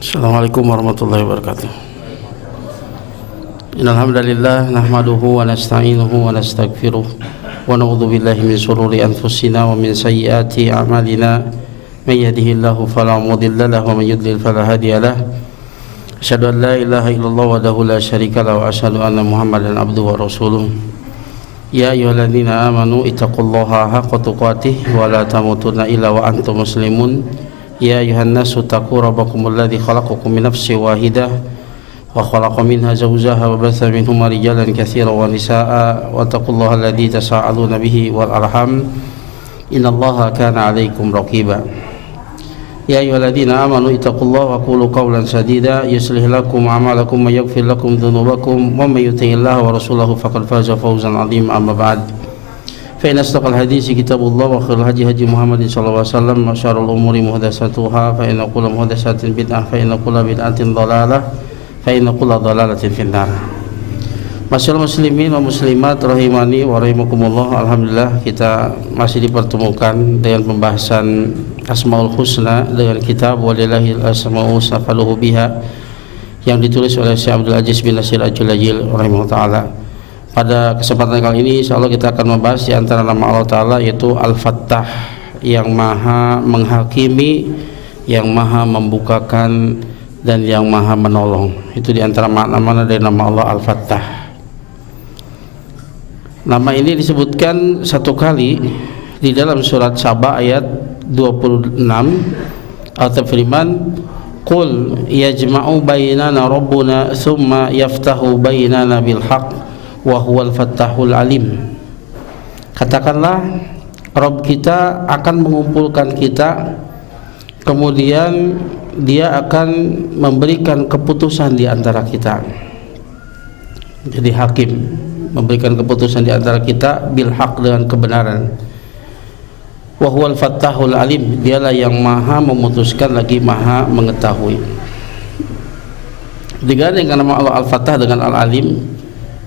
Assalamualaikum warahmatullahi wabarakatuh. Innal hamdalillah nahmaduhu wa nasta'inuhu wa nastaghfiruh wa na'udzu billahi min shururi anfusina wa min sayyiati a'malina. May yahdihillahu fala mudilla lahu wa may yudlil fala hadiya lahu. Asyhadu an la ilaha illallah wahdahu la syarika lahu wa asyhadu anna Muhammadan abduhu wa rasuluh. Ya ayyuhalladzina amanu ittaqullaha haqqa tuqatih wa la tamutunna illa wa antum muslimun. Ya ayuhan nasu taqu rabbakumul ladzi khalaqakum min nafsin wahidah wa khalaqa minha zawjaha wa batha minhuma rijalan katsiran wa nisaa'a wa taqullaha alladzi tasaaluna bihi wal arham innallaha kana 'alaikum raqiba. Ya ayyuhalladzina amanu ittaqullaha wa qulu qawlan sadida yuslih lakum a'malakum wa yaghfir lakum dhunubakum wa may yuti'illaha wa rasulahu faqad faza fawzan 'azima. Amma ba'd. Fa inna asdaqal haditsi kitabullah wa khairul hadi hadi Muhammadin sallallahu alaihi wasallam wa syarrul umuri muhdatsatuha fa inna kulla muhdatsatin bid'ah fa inna kulla bid'atin dhalalah fa inna kulla dhalalatin finnar. Masyaallah muslimin wa muslimat rahimani wa rahimakumullah. Alhamdulillah kita masih dipertemukan dengan pembahasan Asmaul Husna dengan kitab Walillahil Asmaul Husna faluhu biha yang ditulis oleh Syekh Abdul Aziz bin Nasir Al-Julail rahimahullah taala. Pada kesempatan kali ini insyaallah kita akan membahas di antara nama Allah Ta'ala yaitu Al-Fattah, yang maha menghakimi, yang maha membukakan, dan yang maha menolong. Itu di antara makna-makna dari nama Allah Al-Fattah. Nama ini disebutkan satu kali di dalam surat Saba ayat 26. Allah berfirman, Qul yajma'u bainana rabbuna thumma yaftahu bainana bil haqq wa huwal fattahul alim. Katakanlah, Rabb kita akan mengumpulkan kita, kemudian dia akan memberikan keputusan di antara kita. Jadi hakim, memberikan keputusan di antara kita bil haq, dengan kebenaran. Wa huwal fattahul alim, dialah yang maha memutuskan lagi maha mengetahui. Digandingkan nama Allah Al-Fattah dengan Al-Alim,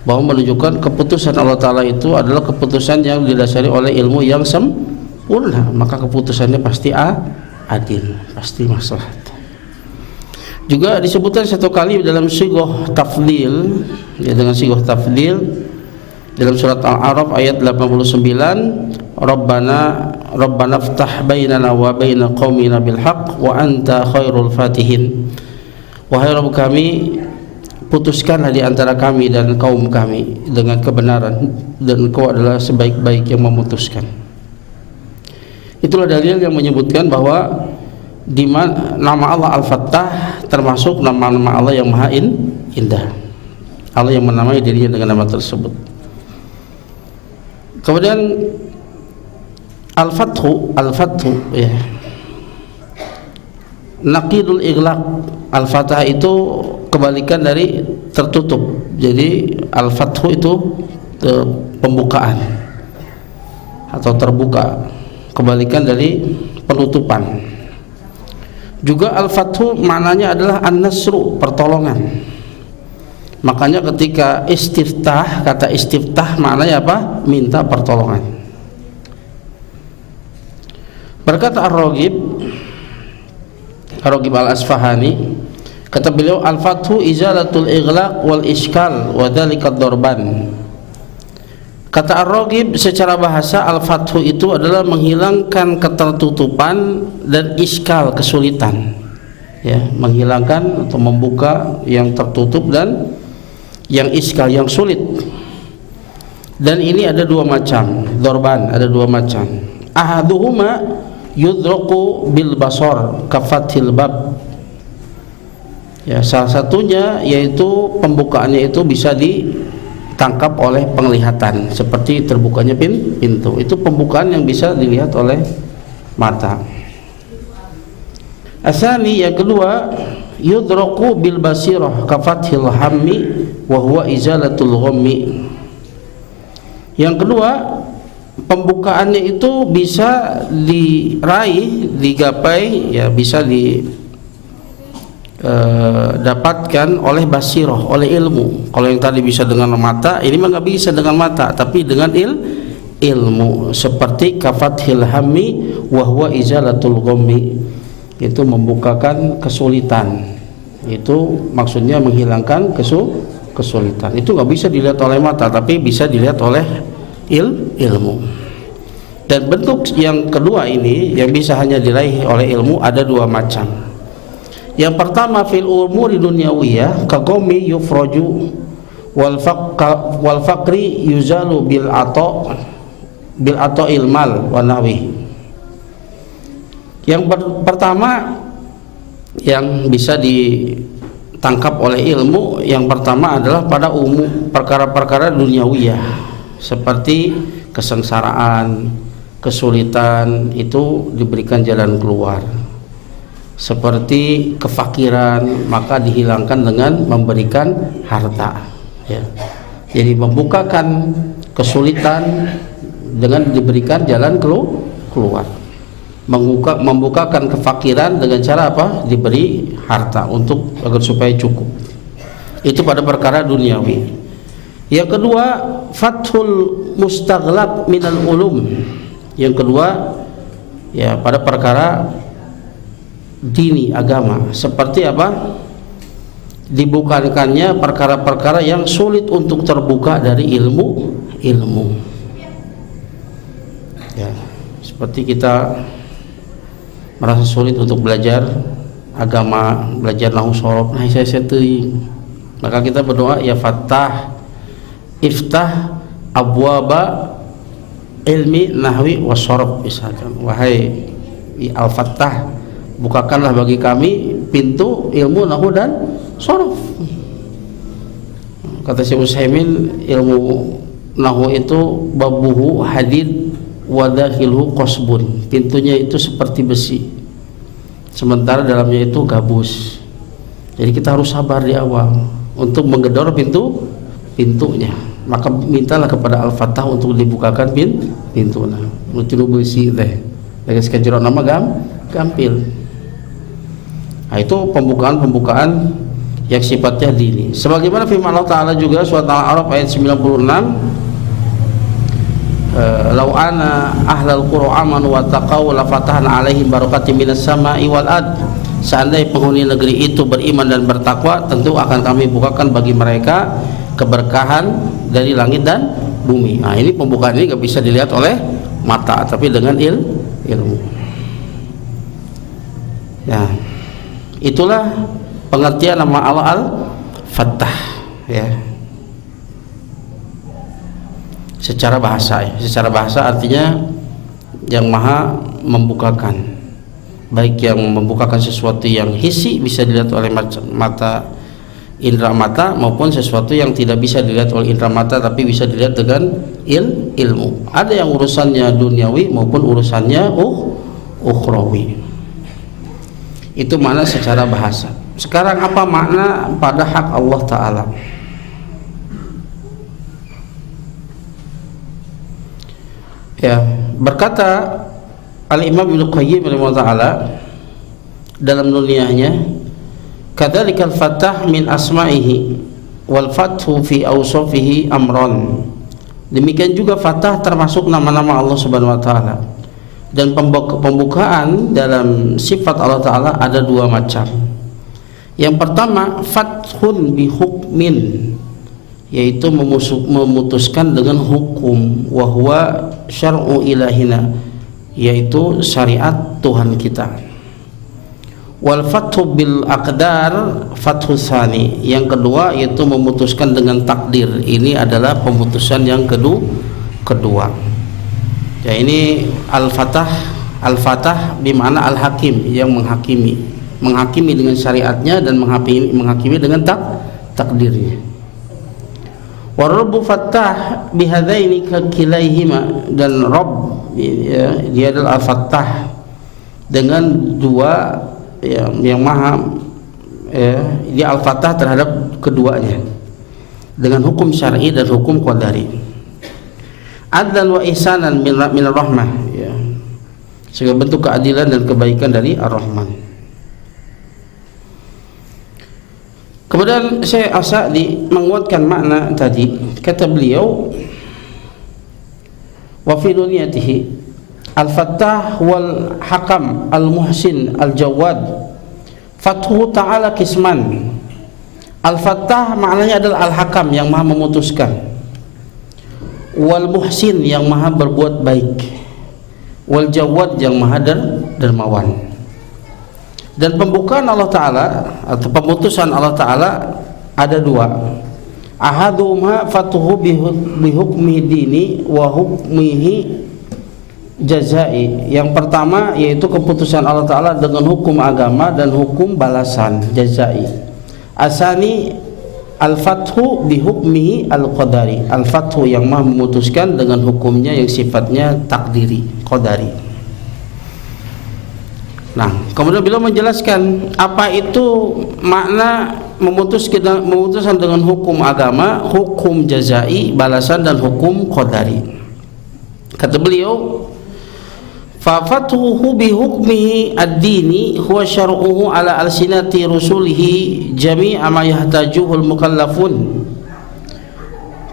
bahwa menunjukkan keputusan Allah Ta'ala itu adalah keputusan yang didasari oleh ilmu yang sempurna, maka keputusannya pasti adil, pasti maslahat. Juga disebutkan satu kali dalam sighah tafdil, ya, dengan sighah tafdil dalam surat Al-A'raf ayat 89, Rabbana ftah bainana wa baina qaumina bil haqq wa anta khairul fatihin. Wahai Rabb kami, putuskanlah di antara kami dan kaum kami dengan kebenaran, dan Engkau adalah sebaik-baik yang memutuskan. Itulah dalil yang menyebutkan bahwa di nama Allah Al-Fattah termasuk nama-nama Allah yang maha indah. Allah yang menamai dirinya dengan nama tersebut. Kemudian Al-Fathu ya, Naqidul Ighlaq. Al-Fatah itu kebalikan dari tertutup. Jadi Al-Fathu itu pembukaan atau terbuka, kebalikan dari penutupan. Juga Al-Fathu maknanya adalah An-Nasru, pertolongan. Makanya ketika istiftah, kata istiftah maknanya apa? Minta pertolongan. Berkata Ar-Raghib Al-Asfahani, kata beliau, Al-Fathu izalatul ighlaq wal iskal wa dzalika ad-darban. Kata Ar-Raghib, secara bahasa Al-Fathu itu adalah menghilangkan ketertutupan dan iskal, kesulitan, ya, menghilangkan atau membuka yang tertutup dan yang iskal, yang sulit. Dan ini ada dua macam darban, ada dua macam. Ahaduhuma yudraku bil basar kafathil bab, ya, salah satunya yaitu pembukaannya itu bisa ditangkap oleh penglihatan, seperti terbukanya pintu. Itu pembukaan yang bisa dilihat oleh mata. Asani, yang kedua, yudraku bil basirah kafathil hammi wa huwa izalatul ghammi. Yang kedua, pembukaannya itu bisa diraih, digapai, ya, bisa dapatkan oleh basirah, oleh ilmu. Kalau yang tadi bisa dengan mata, ini mah nggak bisa dengan mata, tapi dengan ilmu. Seperti kafathil hammi wa huwa izalatul ghammi, itu membukakan kesulitan, Itu maksudnya menghilangkan kesulitan. Itu nggak bisa dilihat oleh mata, tapi bisa dilihat oleh ilmu. Dan bentuk yang kedua ini yang bisa hanya diraih oleh ilmu ada dua macam. Yang pertama fil umuri dunyawiyah kagomi yufroju wal faqri yuzalu bil ato ilmal wa nahwi. Yang pertama yang bisa ditangkap oleh ilmu, yang pertama adalah pada umum perkara-perkara duniawiyah seperti kesengsaraan, kesulitan, itu diberikan jalan keluar. Seperti kefakiran, maka dihilangkan dengan memberikan harta, ya. Jadi membukakan kesulitan dengan diberikan jalan keluar. Membukakan kefakiran dengan cara apa? Diberi harta untuk agar supaya cukup. Itu pada perkara duniawi. Yang kedua, fathul mustaghlab minal ulum. Yang kedua, ya pada perkara dini, agama. Seperti apa? Dibukakannya perkara-perkara yang sulit untuk terbuka dari ilmu. Ya, seperti kita merasa sulit untuk belajar agama, belajar nahwu shorof, nah saya teuing. Maka kita berdoa, ya Fattah iftah abwaba ilmi nahwi wasyorof, misalkan, wahai Al-Fattah, bukakanlah bagi kami pintu ilmu nahwu dan shorof. Kata Syekh Utsaimin, ilmu nahwu itu babuhu hadid wadakhilhu qasbun, pintunya itu seperti besi, sementara dalamnya itu gabus. Jadi kita harus sabar di awal untuk menggedor pintunya. Maka mintalah kepada Al-Fattah untuk dibukakan pintu. Nah, tinu besi teh. Lagi sekejero nama gampil. Nah, itu pembukaan yang sifatnya dini. Sebagaimana firman Allah Ta'ala juga surat Al-A'raf ayat 96, lau ana ahlal qura amanu wattaqau la fatahna alaihim barakatim minas sama'i wal ard. Seandainya penghuni negeri itu beriman dan bertakwa, tentu akan kami bukakan bagi mereka keberkahan dari langit dan bumi. Nah, ini pembukaan ini nggak bisa dilihat oleh mata, tapi dengan ilmu. Ya, itulah pengertian nama Allah Al-Fattah, ya. Secara bahasa, ya. Secara bahasa artinya yang maha membukakan, baik yang membukakan sesuatu yang hissi bisa dilihat oleh mata, indera mata, maupun sesuatu yang tidak bisa dilihat oleh indera mata tapi bisa dilihat dengan ilmu. Ada yang urusannya duniawi maupun urusannya ukhrawi. Itu makna secara bahasa. Sekarang apa makna pada hak Allah Ta'ala? Ya, berkata Al-Imam Ibnu Qayyim rahimahullah ta'ala dalam nuniyahnya, kadzalikal fattah min asma'ihi wal fathu fi awsafihi amron. Demikian juga fattah termasuk nama-nama Allah Subhanahu wa taala, dan pembukaan dalam sifat Allah Ta'ala ada dua macam. Yang pertama, fathun bi hukmin, yaitu memutuskan dengan hukum, wahwa syar'u ilahina, yaitu syariat Tuhan kita. Wal fathu bil aqdar fathu tsani, yang kedua yaitu memutuskan dengan takdir. Ini adalah pemutusan yang kedua. Ya, ini Al-Fatah bimana Al-Hakim, yang menghakimi dengan syariatnya dan menghakimi dengan takdirnya. Wa rabbu fattah bihadaini kilaihima, dan Rabb, ya, dia adalah Al-Fattah dengan dua, ya, yang maha, ya, dia Al-Fattah terhadap keduanya dengan hukum syar'i dan hukum qadari. Adlan wa ihsanan min rahmah, ya, sebagai bentuk keadilan dan kebaikan dari Ar-Rahman. Kemudian Syekh As-Sa'di menguatkan makna tadi. Kata beliau, wa fi dunyatihi Al-Fattah wal Hakam al-Muhsin al-Jawad Fathu ta'ala kisman. Al-Fattah maknanya adalah Al-Hakam, yang maha memutuskan. Wal Muhsin, yang maha berbuat baik. Wal Jawad, yang maha dermawan. Dan pembukaan Allah Ta'ala atau pemutusan Allah Ta'ala ada dua. Ahaduhuma fatuhu bihukmi dini wa hukmihi jazai. Yang pertama yaitu keputusan Allah Ta'ala dengan hukum agama dan hukum balasan, jazai. Asani al-fathu bihukmihi al-qadari. Al-fathu yang maha memutuskan dengan hukumnya yang sifatnya takdiri, qadari. Nah, kemudian beliau menjelaskan apa itu makna memutuskan dengan hukum agama, hukum jazai, balasan, dan hukum qadari. Kata beliau, fa fathuhu bi hukmihi ad-dini huwa syar'uhu ala alsinati rusulihi jami'a ma yahtajuhu al-mukallafun.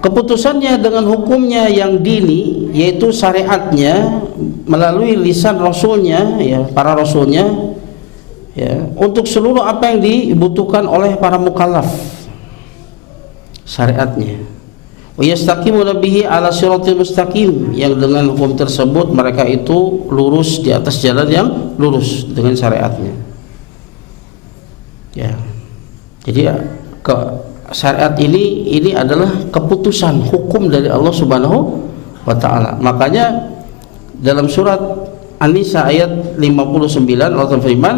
Keputusannya dengan hukumnya yang dini, yaitu syariatnya melalui lisan rasulnya, ya, para rasulnya, ya, untuk seluruh apa yang dibutuhkan oleh para mukallaf, syariatnya. Wa yastaqimuna bihi ala siratil mustaqim, yang dengan hukum tersebut mereka itu lurus di atas jalan yang lurus dengan syariatnya. Ya. Jadi syariat ini adalah keputusan hukum dari Allah Subhanahu wa Ta'ala. Makanya dalam surat An-Nisa ayat 59 Allah berfirman,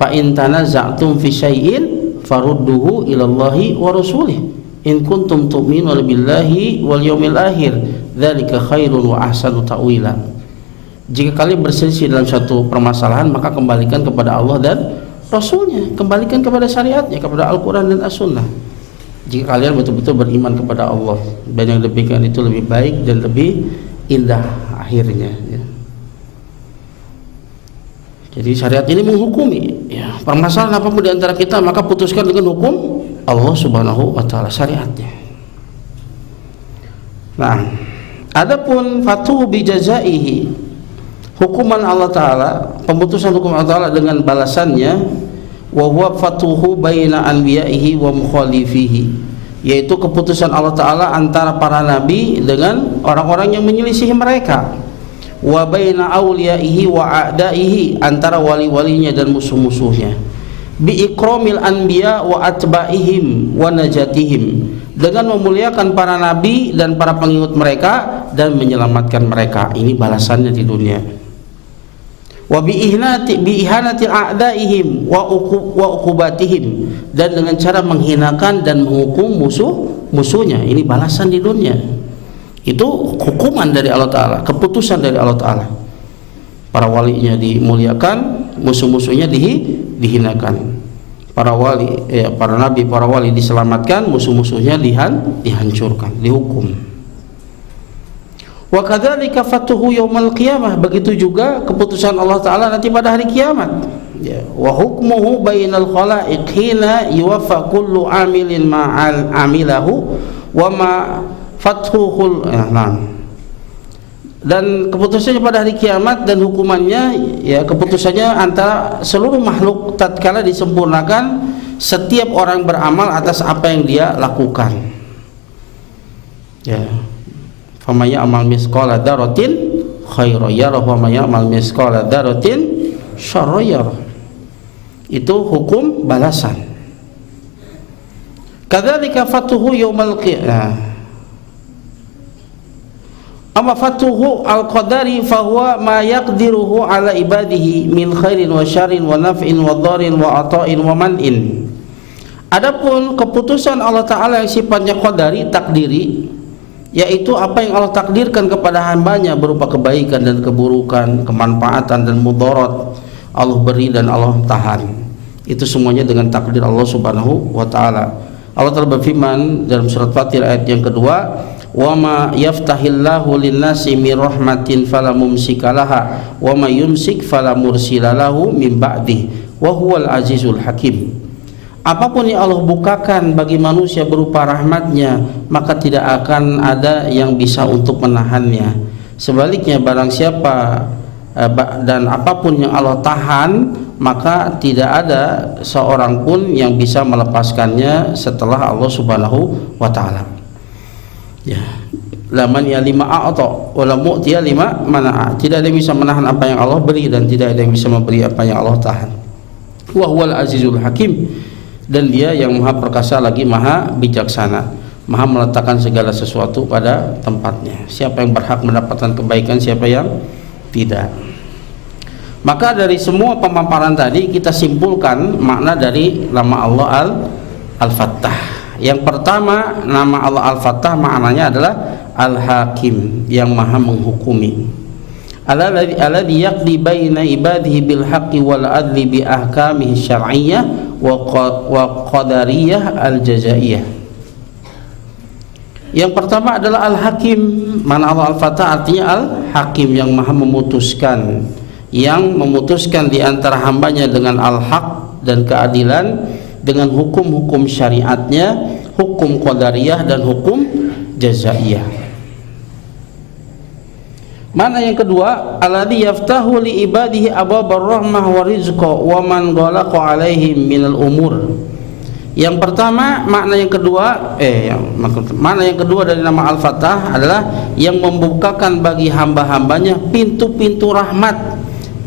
fa in tanaza'tum fi syai'in farudduhu ilallahi wa rasulih in kuntum tu'minuna billahi wal yawmil akhir dzalika khairun wa ahsanu ta'wila. Jika kalian berselisih dalam satu permasalahan, maka kembalikan kepada Allah dan Rasulnya, kembalikan kepada syariatnya, kepada Al-Quran dan As-Sunnah. Jika kalian betul-betul beriman kepada Allah, dan yang demikian itu lebih baik dan lebih indah akhirnya, ya. Jadi syariat ini menghukumi, ya, permasalahan apapun di antara kita, maka putuskan dengan hukum Allah Subhanahu wa Ta'ala, syariatnya. Nah, adapun fatuhu bi jazaihi, hukuman Allah Ta'ala, pemutusan hukum Allah Ta'ala dengan balasannya, wa huwa fatuhu baina anbiya'ihi wa mukhalifihi, yaitu keputusan Allah Ta'ala antara para nabi dengan orang-orang yang menyelisihi mereka, wa baina awliyaihi wa a'daihi, antara wali-walinya dan musuh-musuhnya, bi ikramil anbiya wa atba'ihim wa najatihim, dengan memuliakan para nabi dan para pengikut mereka dan menyelamatkan mereka. Ini balasannya di dunia. Wa bi ihanati a'daihim wa uqubatihim, dan dengan cara menghinakan dan menghukum musuhnya. Ini balasan di dunia. Itu hukuman dari Allah Ta'ala, keputusan dari Allah Ta'ala. Para walinya dimuliakan, musuh-musuhnya dihinakan. Para wali, para nabi, para wali diselamatkan, musuh-musuhnya dihancurkan, dihukum. Wa kadzalika fatuhu yaumal qiyamah, begitu juga keputusan Allah Ta'ala nanti pada hari kiamat, ya. Wa hukmuhu bainal khalaiq hina yuwaffa kullu amilin ma'al amilahu wa ma fathuhul, dan keputusannya pada hari kiamat dan hukumannya, ya, keputusannya antara seluruh makhluk tatkala disempurnakan setiap orang beramal atas apa yang dia lakukan, ya. Faman ya'mal mithqala dzarratin khairan yarah wa man ya'mal mithqala dzarratin syarran yarah. Itu hukum balasan. Kadzalika fatuhu yaumal qiyamah. Amma fatuhu al-qadari fahuwa ma yaqdiruhu ala ibadihi min khairin wa syarrin wa naf'in wa dharin wa ata'in wa man'in. Adapun keputusan Allah Ta'ala yang sifatnya qadari, takdiri, yaitu apa yang Allah takdirkan kepada hambanya berupa kebaikan dan keburukan, kemanfaatan dan mudarat, Allah beri dan Allah tahan. Itu semuanya dengan takdir Allah Subhanahu wa Ta'ala. Allah Ta'ala berfirman dalam surat Fatir ayat yang kedua, wa ma yaftahillahu lin-nasi min rahmatin fala mumsikalaha wa ma yumsik fala mursilalahu min ba'dih wa huwal azizul hakim. Apapun yang Allah bukakan bagi manusia berupa rahmatnya, maka tidak akan ada yang bisa untuk menahannya. Sebaliknya barang siapa dan apapun yang Allah tahan, maka tidak ada seorang pun yang bisa melepaskannya setelah Allah Subhanahu wa taala. Ya. Laman ya lima a'ta wa lam mu'tiya lima mana'a. Tidak ada yang bisa menahan apa yang Allah beri dan tidak ada yang bisa memberi apa yang Allah tahan. Wa huwal azizul hakim, dan dia yang maha perkasa lagi maha bijaksana, maha meletakkan segala sesuatu pada tempatnya. Siapa yang berhak mendapatkan kebaikan, siapa yang tidak. Maka dari semua pemaparan tadi kita simpulkan makna dari nama Allah Al-Fattah. Yang pertama, nama Allah Al-Fattah maknanya adalah Al-Hakim, yang maha menghukumi. Alladzi yaqdi baina ibadihi bil haqqi wal adli bi ahkamihi syar'iyyah wa qadariyah al-jazaiyah. Yang pertama adalah Al-Hakim. Mana Allah Al-Fattah artinya Al-Hakim, yang maha memutuskan, yang memutuskan di antara hambanya dengan al-haq dan keadilan, dengan hukum-hukum syariatnya, hukum qadariyah dan hukum jazaiyah. Mana yang kedua, alladzi yaftahu li ibadihi abwabar rahmah wa rizqa wa man ghalaqa alaihim minal umur. Yang pertama, makna yang kedua makna yang kedua dari nama Al-Fattah adalah yang membukakan bagi hamba-hambanya pintu-pintu rahmat,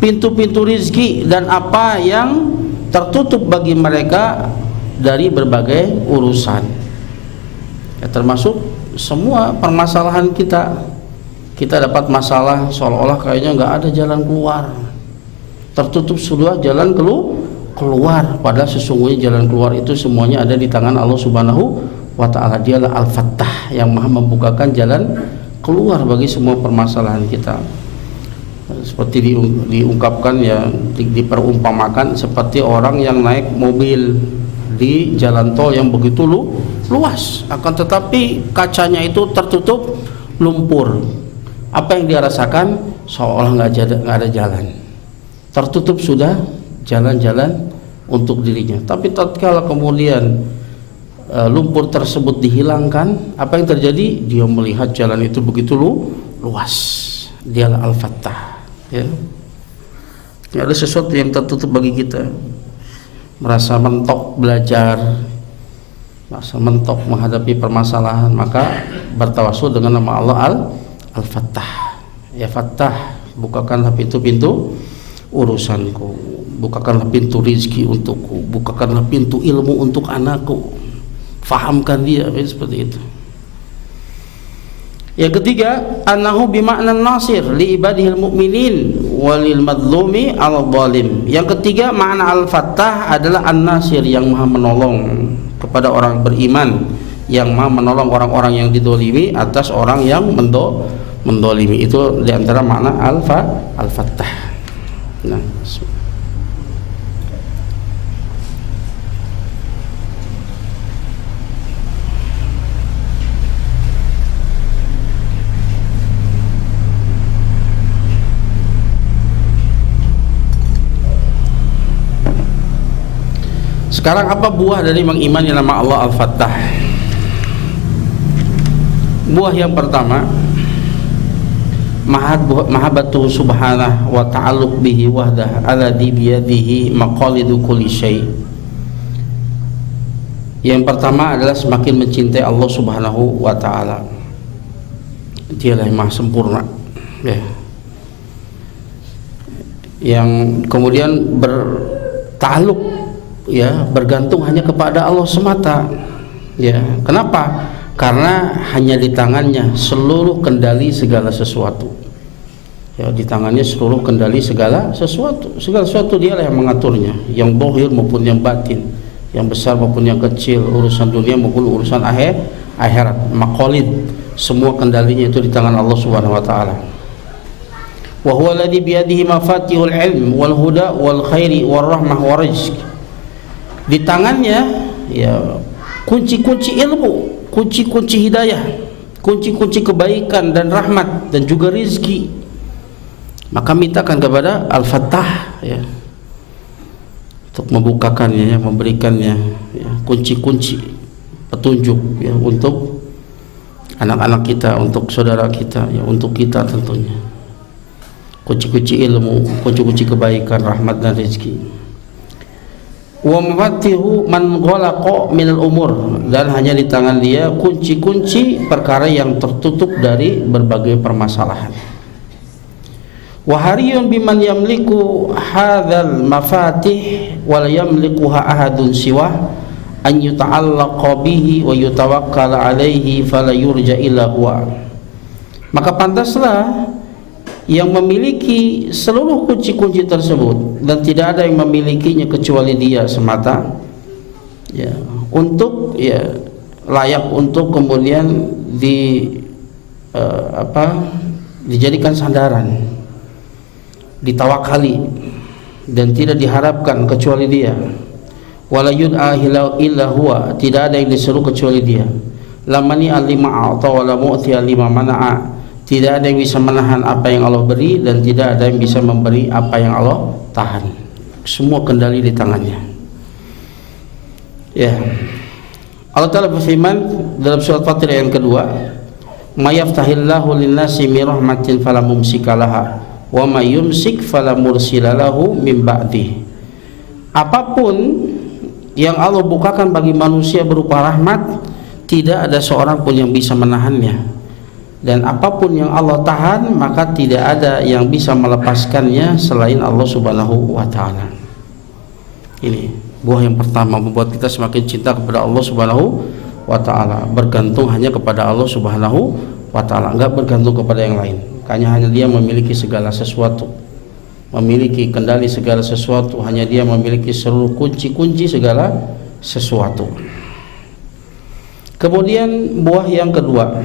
pintu-pintu rizki, dan apa yang tertutup bagi mereka dari berbagai urusan, ya, termasuk semua permasalahan kita. Kita dapat masalah seolah-olah kayaknya nggak ada jalan keluar, tertutup sudah jalan keluar, padahal sesungguhnya jalan keluar itu semuanya ada di tangan Allah Subhanahu wa taala. Dialah Al-Fattah, yang maha membukakan jalan keluar bagi semua permasalahan kita. Seperti diungkapkan, ya, diperumpamakan seperti orang yang naik mobil di jalan tol yang begitu luas, akan tetapi kacanya itu tertutup lumpur. Apa yang dia rasakan? Seolah nggak ada jalan, tertutup sudah jalan-jalan untuk dirinya. Tapi tatkala kemudian lumpur tersebut dihilangkan, apa yang terjadi? Dia melihat jalan itu begitu luas. Dialah Al-Fattah, ya. Ada sesuatu yang tertutup bagi kita, merasa mentok belajar, merasa mentok menghadapi permasalahan, maka bertawasul dengan nama Allah Al-Fattah. Ya Fattah, bukakanlah pintu-pintu urusanku, bukakanlah pintu rizki untukku, bukakanlah pintu ilmu untuk anakku, fahamkan dia, seperti itu. Yang ketiga, annahu bimakna nasir li ibadihil mu'minin walil madzlumi 'ala zalim. Yang ketiga, makna Al-Fattah adalah An-Nasir, yang maha menolong kepada orang beriman, yang maha menolong orang-orang yang didolimi atas orang yang mendolimi. Itu diantara makna Al-Fattah. Nah, sekarang apa buah dari mengimani nama Allah Al-Fattah? Buah yang pertama, mahabbatu subhanahu wa ta'alluq bihi wahdah alladhi biyadihi maqalidu kulli syai'. Yang pertama adalah semakin mencintai Allah Subhanahu wa taala. Dialah yang maha sempurna, ya. Yang kemudian bertakluk, ya, bergantung hanya kepada Allah semata, ya. Kenapa? Karena hanya di tangannya seluruh kendali segala sesuatu, ya, di tangannya seluruh kendali segala sesuatu dialah yang mengaturnya, yang zahir maupun yang batin, yang besar maupun yang kecil, urusan dunia maupun urusan akhirat, maqalid, semua kendalinya itu di tangan Allah Subhanahu wa taala. Wa huwa alladhi biyadihi mafatihul ilm wal huda wal khairi war rahmah war rizq. Di tangannya, ya, kunci-kunci ilmu, kunci-kunci hidayah, kunci-kunci kebaikan dan rahmat dan juga rizki. Maka mintakan kepada Al-Fattah, ya, untuk membukakannya, ya, memberikannya, ya, kunci-kunci petunjuk, ya, untuk anak-anak kita, untuk saudara kita, ya, untuk kita tentunya. Kunci-kunci ilmu, kunci-kunci kebaikan, rahmat dan rizki. Wa mafatihu man ghalaqa minal umur, dan hanya di tangan dia kunci-kunci perkara yang tertutup dari berbagai permasalahan. Wa hariyun biman yamliku hadzal mafatih wa la yamlikuha ahadun siwa an yuta'allaqa bihi wa yutawakkala alaihi fala yurja illa huwa. Maka pantaslah yang memiliki seluruh kunci-kunci tersebut, dan tidak ada yang memilikinya kecuali dia semata, ya, untuk layak untuk kemudian dijadikan sandaran, ditawakali, dan tidak diharapkan kecuali dia. Wala yud'a illa huwa, tidak ada yang diseru kecuali dia. Lamani alima a'ta wala mu'ti alima mana'a, tidak ada yang bisa menahan apa yang Allah beri, dan tidak ada yang bisa memberi apa yang Allah tahan. Semua kendali di tangannya. Ya. Allah Ta'ala berfirman dalam surat Fatir yang kedua, "May yaftahillahu lin-nasi min rahmatin fala mumsikalaha wa may yumsik fala mursilalahu min ba'di." Apapun yang Allah bukakan bagi manusia berupa rahmat, tidak ada seorang pun yang bisa menahannya. Dan apapun yang Allah tahan, maka tidak ada yang bisa melepaskannya selain Allah Subhanahu wa ta'ala. Ini buah yang pertama, membuat kita semakin cinta kepada Allah Subhanahu wa ta'ala, bergantung hanya kepada Allah Subhanahu wa ta'ala, enggak bergantung kepada yang lain. Hanya dia memiliki segala sesuatu, memiliki kendali segala sesuatu, hanya dia memiliki seluruh kunci-kunci segala sesuatu. Kemudian buah yang kedua,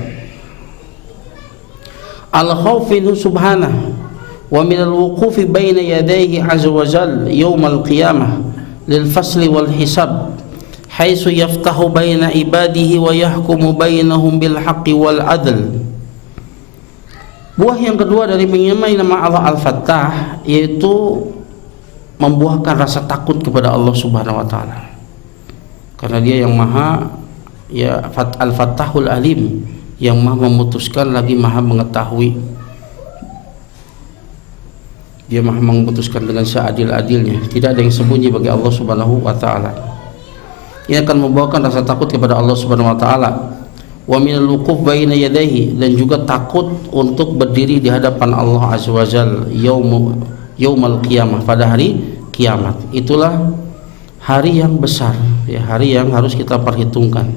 al-khawfinu subhanahu wa minal wuqufi baina yadayhi azza wa jal yawmal qiyamah lil fasli wal hisab haitsu yaftahu baina ibadihi wa yahkumu bainahum bil haqqi wal adl. Buah yang kedua dari menyamai nama Allah Al-Fattah, yaitu membuahkan rasa takut kepada Allah Subhanahu wa ta'ala, karena dia yang maha Al-Fattahul Alim, yang maha memutuskan lagi maha mengetahui. Dia maha memutuskan dengan seadil-adilnya, tidak ada yang sembunyi bagi Allah Subhanahu wa ta'ala. Ini akan membawakan rasa takut kepada Allah Subhanahu wa ta'ala. Wa minal wuquf baina yadayhi, dan juga takut untuk berdiri di hadapan Allah Azza wa Jalla yaumal qiyamah, pada hari kiamat. Itulah hari yang besar, ya, hari yang harus kita perhitungkan.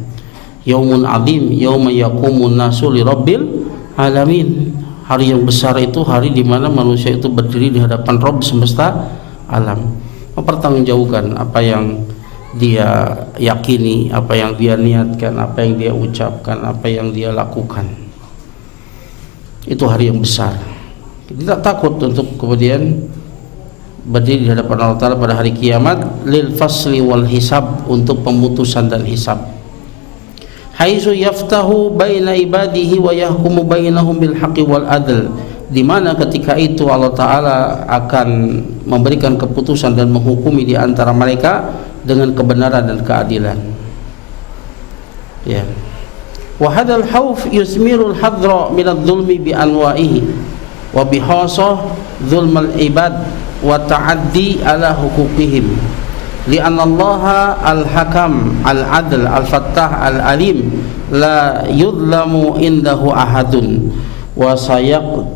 Yaumun azim yauma yaqumun nasu li rabbil alamin. Hari yang besar itu hari di mana manusia itu berdiri di hadapan Rabb semesta alam, mempertanggungjawabkan apa yang dia yakini, apa yang dia niatkan, apa yang dia ucapkan, apa yang dia lakukan. Itu hari yang besar. Kita takut untuk kemudian berdiri di hadapan Allah Ta'ala pada hari kiamat, lil fasli wal hisab, untuk pemutusan dan hisab. Haitsu yaftahu baina ibadihi wa yahkumu bainahum bil haqqi wal adl, di mana ketika itu Allah Ta'ala akan memberikan keputusan dan menghukumi di antara mereka dengan kebenaran dan keadilan. Ya. Wa hadzal hauf yusmirul hadra min adh-dhulmi bi anwa'ihi wa bi khasah dzulmal ibad wa ta'addi ala huquqihim. Li'anna Allah al-Hakam al-Adl al-Fattah al-Alim la yudlamu indahu ahadun wa sayaqtisu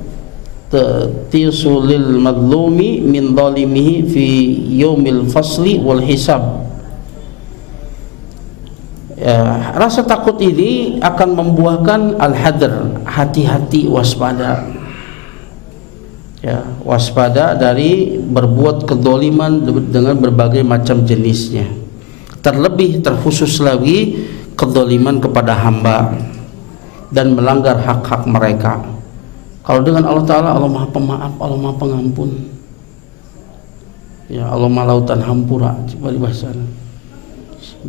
lil madlumi min zalimihi fi yaumil fasli wal hisab. Ya, rasa takut ini akan membuahkan al-hadr, hati-hati, waspada. Ya, waspada dari berbuat kedoliman dengan berbagai macam jenisnya, terlebih terkhusus lagi kedoliman kepada hamba dan melanggar hak-hak mereka. Kalau dengan Allah Ta'ala, Allah Maha Pemaaf, Allah Maha Pengampun, ya, Allah Maha Lautan Hampura, coba dibaca.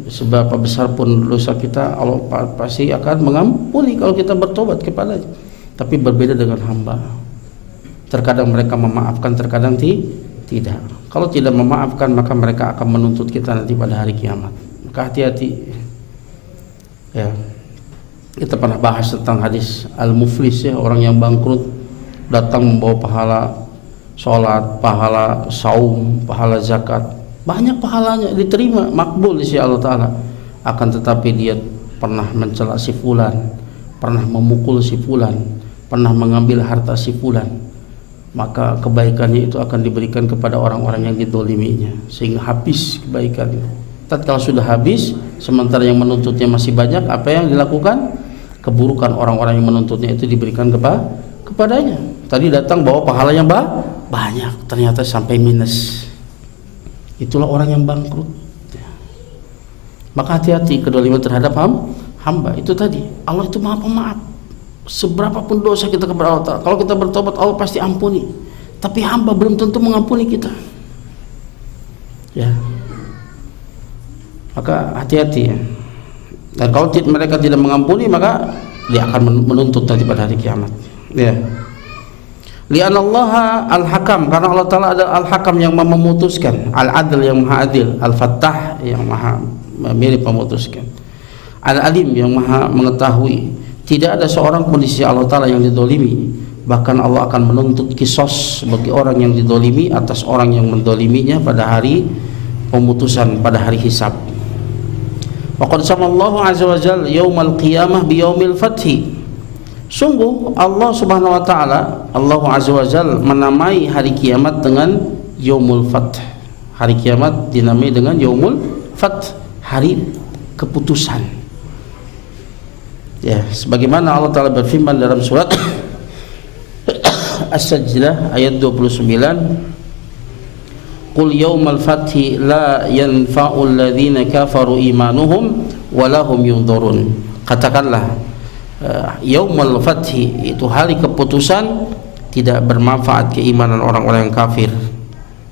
Seberapa besar pun dosa kita, Allah pasti akan mengampuni kalau kita bertobat kepadanya. Tapi berbeda dengan hamba, terkadang mereka memaafkan, terkadang tidak. Kalau tidak memaafkan, maka mereka akan menuntut kita nanti pada hari kiamat. Maka hati-hati. Ya, kita pernah bahas tentang hadis al-muflis, ya, orang yang bangkrut datang membawa pahala sholat, pahala saum, pahala zakat, banyak pahalanya, diterima, makbul di sisi Allah Ta'ala. Akan tetapi dia pernah mencela si fulan, pernah memukul si fulan, pernah mengambil harta si fulan, maka kebaikannya itu akan diberikan kepada orang-orang yang didoliminya, sehingga habis kebaikan itu. Tatkala sudah habis, sementara yang menuntutnya masih banyak, apa yang dilakukan? Keburukan orang-orang yang menuntutnya itu diberikan kepadanya. Tadi datang bawa pahala yang banyak, ternyata sampai minus. Itulah orang yang bangkrut. Maka hati-hati kedoliman terhadap hamba. Itu tadi, Allah itu Maha Pemaaf. Seberapapun dosa kita kepada Allah Ta'ala, kalau kita bertobat, Allah pasti ampuni. Tapi hamba belum tentu mengampuni kita. Ya. Maka hati-hati ya. Dan kalau mereka tidak mengampuni, maka dia akan menuntut nanti pada hari kiamat. Ya. Li'anna Allah al-Hakam, karena Allah Ta'ala adalah al-Hakam yang memutuskan, al-Adl yang maha adil, al-Fattah yang maha memilih memutuskan, al-Alim yang maha mengetahui. Tidak ada seorang pun di sisi Allah Ta'ala yang didolimi. Bahkan Allah akan menuntut kisos bagi orang yang didolimi atas orang yang mendoliminya pada hari pemutusan, pada hari hisab. Waqad samallahu azza wa jalla yaumal qiyamah biyaumil fathi. Sungguh Allah Subhanahu wa taala, Allah azza wa jalla menamai hari kiamat dengan yaumul fath. Hari kiamat dinamai dengan yaumul fath, hari keputusan. Ya, sebagaimana Allah Ta'ala berfirman dalam surat As-Sajdah ayat 29, Qul yawmal fathi la yanfa'ul ladzina kafaru imanuhum walahum yunzurun. Katakanlah yaumul fathi, itu hari keputusan, tidak bermanfaat keimanan orang-orang yang kafir,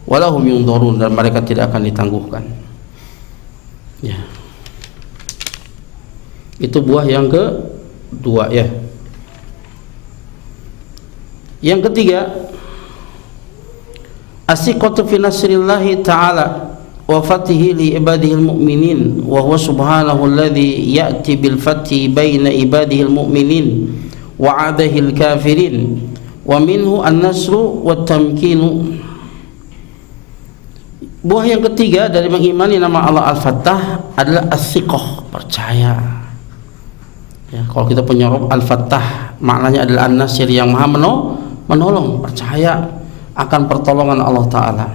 walahum yunzurun, dan mereka tidak akan ditangguhkan. Ya. Itu buah yang kedua ya. Yang ketiga, as-siqatu fi nasrillahi ta'ala wa fatihi li ibadihi al-mu'minin, wa huwa subhanahu alladhi ya'ti bil fathi baina ibadihi al-mu'minin wa 'adahi al-kafirin, wa minhu an-nasru wat tamkinu. Buah yang ketiga dari mengimani nama Allah Al-Fattah adalah as-siqah, percaya. Ya, kalau kita punya Rabb Al-Fattah, maknanya adalah An-Nasir yang maha menolong, percaya akan pertolongan Allah Ta'ala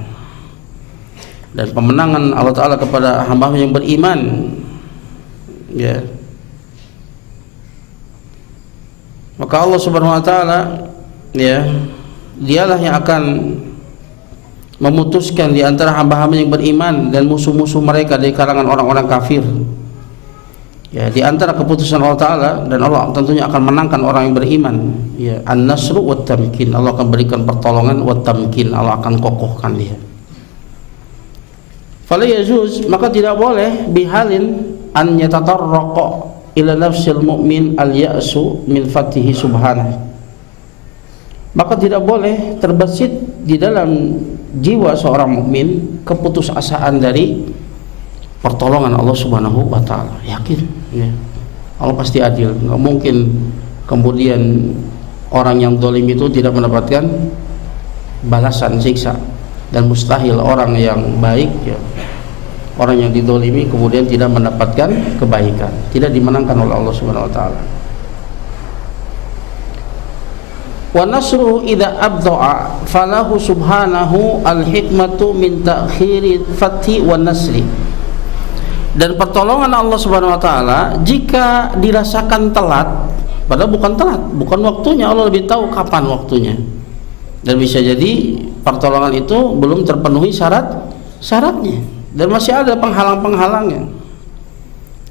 dan pemenangan Allah Ta'ala kepada hamba yang beriman. Ya. Maka Allah Subhanahu wa Ta'ala, ya, dialah yang akan memutuskan di antara hamba-hamba yang beriman dan musuh-musuh mereka dari kalangan orang-orang kafir. Ya, di antara keputusan Allah Ta'ala, dan Allah tentunya akan menangkan orang yang beriman. Ya, an-nasru wat tamkin, Allah akan berikan pertolongan, wat tamkin, Allah akan kokohkan dia. Fala yajuz, maka tidak boleh bihalin an yatatarraqa ila nafsil mu'min al-ya'su min fatihi subhanahu. Maka tidak boleh terbesit di dalam jiwa seorang mukmin keputusasaan dari pertolongan Allah Subhanahu wa Ta'ala. Yakin ya, Allah pasti adil, nggak mungkin kemudian orang yang zalim itu tidak mendapatkan balasan siksa, dan mustahil orang yang baik ya, orang yang dizalimi kemudian tidak mendapatkan kebaikan, tidak dimenangkan oleh Allah Subhanahu wa Ta'ala. Wa nasruhu idza abda'a falahu subhanahu al-hikmatu min ta'khiri fathi wan nasri. Dan pertolongan Allah Subhanahu wa Ta'ala jika dirasakan telat, padahal bukan telat, bukan waktunya, Allah lebih tahu kapan waktunya. Dan bisa jadi pertolongan itu belum terpenuhi syaratnya, dan masih ada penghalang-penghalangnya.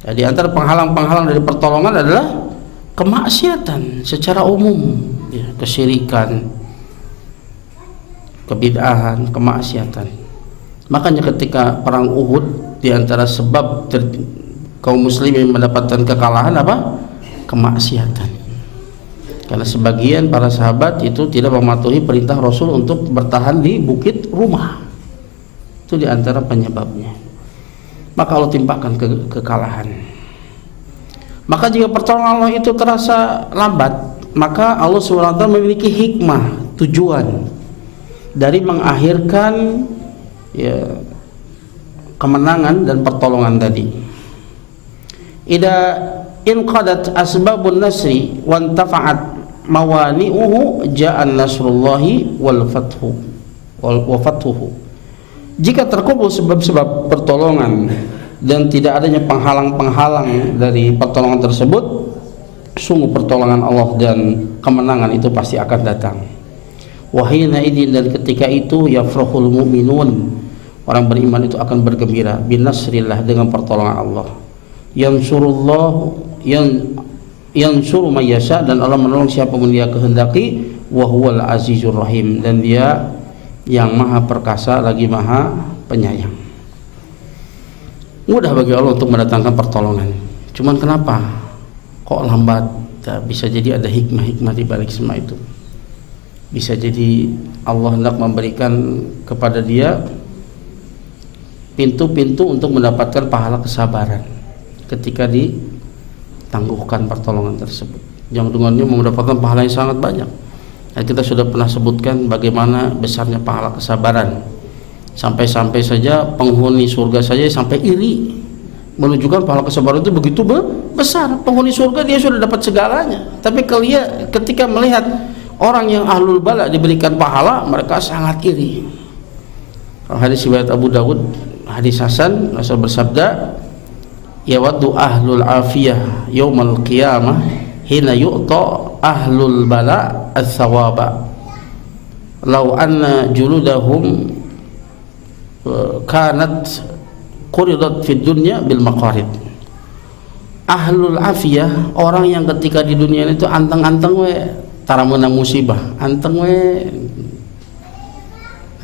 Ya, di antara penghalang-penghalang dari pertolongan adalah kemaksiatan secara umum, ya, kesyirikan, kebid'ahan, kemaksiatan. Makanya ketika perang Uhud, di antara sebab kaum muslimin mendapatkan kekalahan apa? Kemaksiatan. Karena sebagian para sahabat itu tidak mematuhi perintah Rasul untuk bertahan di bukit rumah. Itu di antara penyebabnya. Maka Allah timpakan kekalahan. Maka jika pertolongan Allah itu terasa lambat, maka Allah SWT memiliki hikmah, tujuan dari mengakhirkan ya kemenangan dan pertolongan tadi. Ida inqadat asbabun nasri wantafa'at mawani'uhu ja'an nasrullahi wal fathuhu. Jika terkumpul sebab-sebab pertolongan dan tidak adanya penghalang-penghalang dari pertolongan tersebut, sungguh pertolongan Allah dan kemenangan itu pasti akan datang. Wahina idin, dan ketika itu yafrahul mu'minun, orang beriman itu akan bergembira binasrillah, dengan pertolongan Allah. Yansuru may yasha, dan Allah menolong siapa pun Dia kehendaki. Wa huwal azizur rahim, dan Dia yang maha perkasa lagi maha penyayang. Mudah bagi Allah untuk mendatangkan pertolongan. Cuman kenapa kok lambat? Bisa jadi ada hikmah-hikmah di balik semua itu. Bisa jadi Allah hendak memberikan kepada dia pintu-pintu untuk mendapatkan pahala kesabaran ketika ditangguhkan pertolongan tersebut, yang dengannya mendapatkan pahala yang sangat banyak. Dan kita sudah pernah sebutkan bagaimana besarnya pahala kesabaran, sampai-sampai saja penghuni surga saja sampai iri, menunjukkan pahala kesabaran itu begitu besar. Penghuni surga dia sudah dapat segalanya, tapi ketika melihat orang yang ahlul bala diberikan pahala, mereka sangat iri. Hadis riwayat Abu Dawud, hadis hasan, Rasul bersabda, yawaddu ahlul afiyah yaumal qiyamah hina yu'ta ahlul bala ats-tsawaba law anna juludahum kanat quridat fid dunya bil maqarid. Ahlul afiyah, orang yang ketika di dunia itu anteng-anteng we, tara menang musibah, anteng we,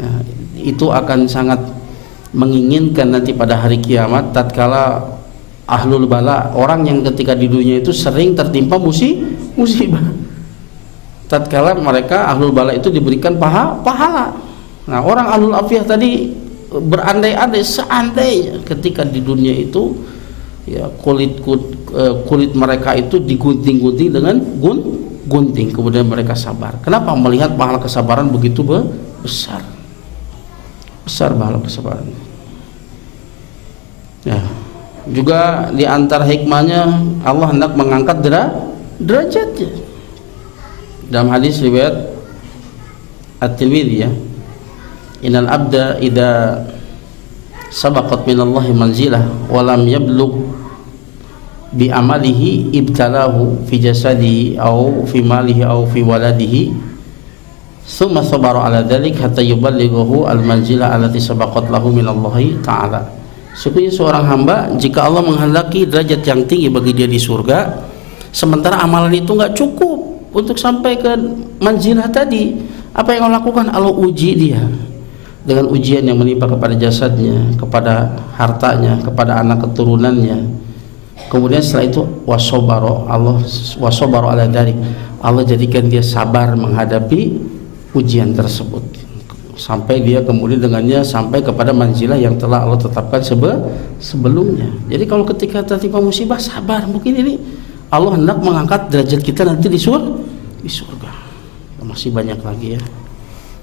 nah, itu akan sangat menginginkan nanti pada hari kiamat tatkala ahlul bala, orang yang ketika di dunia itu sering tertimpa musibah, tatkala mereka ahlul bala itu diberikan pahala. Nah, orang ahlul afiyah tadi berandai-andai, seandainya ketika di dunia itu ya kulit mereka itu digunting-gunting dengan gunting, kemudian mereka sabar. Kenapa? Melihat pahala kesabaran begitu besar pahala kesabaran. Ya, juga di antara hikmahnya Allah hendak mengangkat derajatnya. Dalam hadis riwayat At-Tirmidzi, ya, innal abda idza sabaqat minallahi manzilah wa lam yablugh bi amalihi ibtalahu fi jasadihi aw fi malihi aw fi waladihi thumma sabara ala dzalik hatta yuballighahu al manzilah allati sabaqat lahu minallahi ta'ala. Sesungguhnya seorang hamba, jika Allah menghendaki derajat yang tinggi bagi dia di surga, sementara amalan itu enggak cukup untuk sampai ke manzilah tadi, apa yang Allah lakukan? Allah uji dia dengan ujian yang menimpa kepada jasadnya, kepada hartanya, kepada anak keturunannya. Kemudian setelah itu wasobaro ala dzalik, Allah jadikan dia sabar menghadapi ujian tersebut, sampai dia kemudian dengannya sampai kepada manzilah yang telah Allah tetapkan sebelumnya. Jadi kalau ketika tertimpa musibah, sabar. Mungkin ini Allah hendak mengangkat derajat kita nanti di surga. Masih banyak lagi, ya.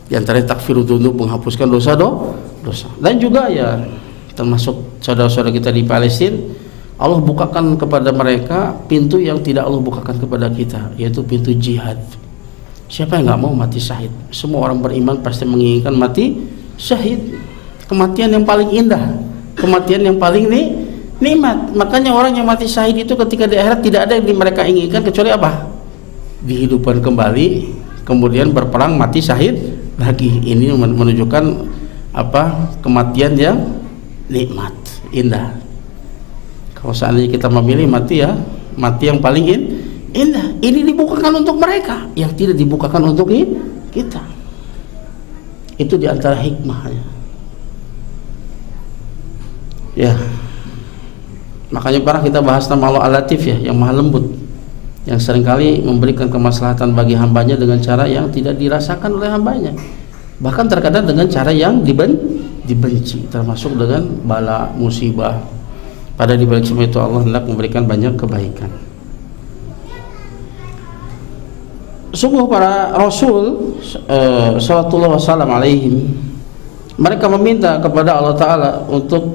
Di antaranya takfirud dzunub, menghapuskan dosa. Dan juga ya termasuk saudara-saudara kita di Palestina, Allah bukakan kepada mereka pintu yang tidak Allah bukakan kepada kita, yaitu pintu jihad. Siapa yang nggak mau mati syahid? Semua orang beriman pasti menginginkan mati syahid, kematian yang paling indah, kematian yang paling nikmat. Makanya orang yang mati syahid itu ketika di akhirat tidak ada yang mereka inginkan kecuali apa? Dihidupkan kembali, kemudian berperang mati syahid lagi. Ini menunjukkan apa? Kematian yang nikmat, indah. Kalau seandainya kita memilih mati, ya mati yang paling indah. Ini dibukakan untuk mereka, yang tidak dibukakan untuk kita. Itu diantara hikmahnya. Ya, makanya pernah kita bahas nama Allah Al-Latif, ya, yang maha lembut, yang seringkali memberikan kemaslahatan bagi hambanya dengan cara yang tidak dirasakan oleh hambanya, bahkan terkadang dengan cara yang dibenci, termasuk dengan bala musibah. Pada di balik semua itu Allah hendak memberikan banyak kebaikan. Sungguh para Rasul sallallahu wasallam alaihim, mereka meminta kepada Allah Ta'ala untuk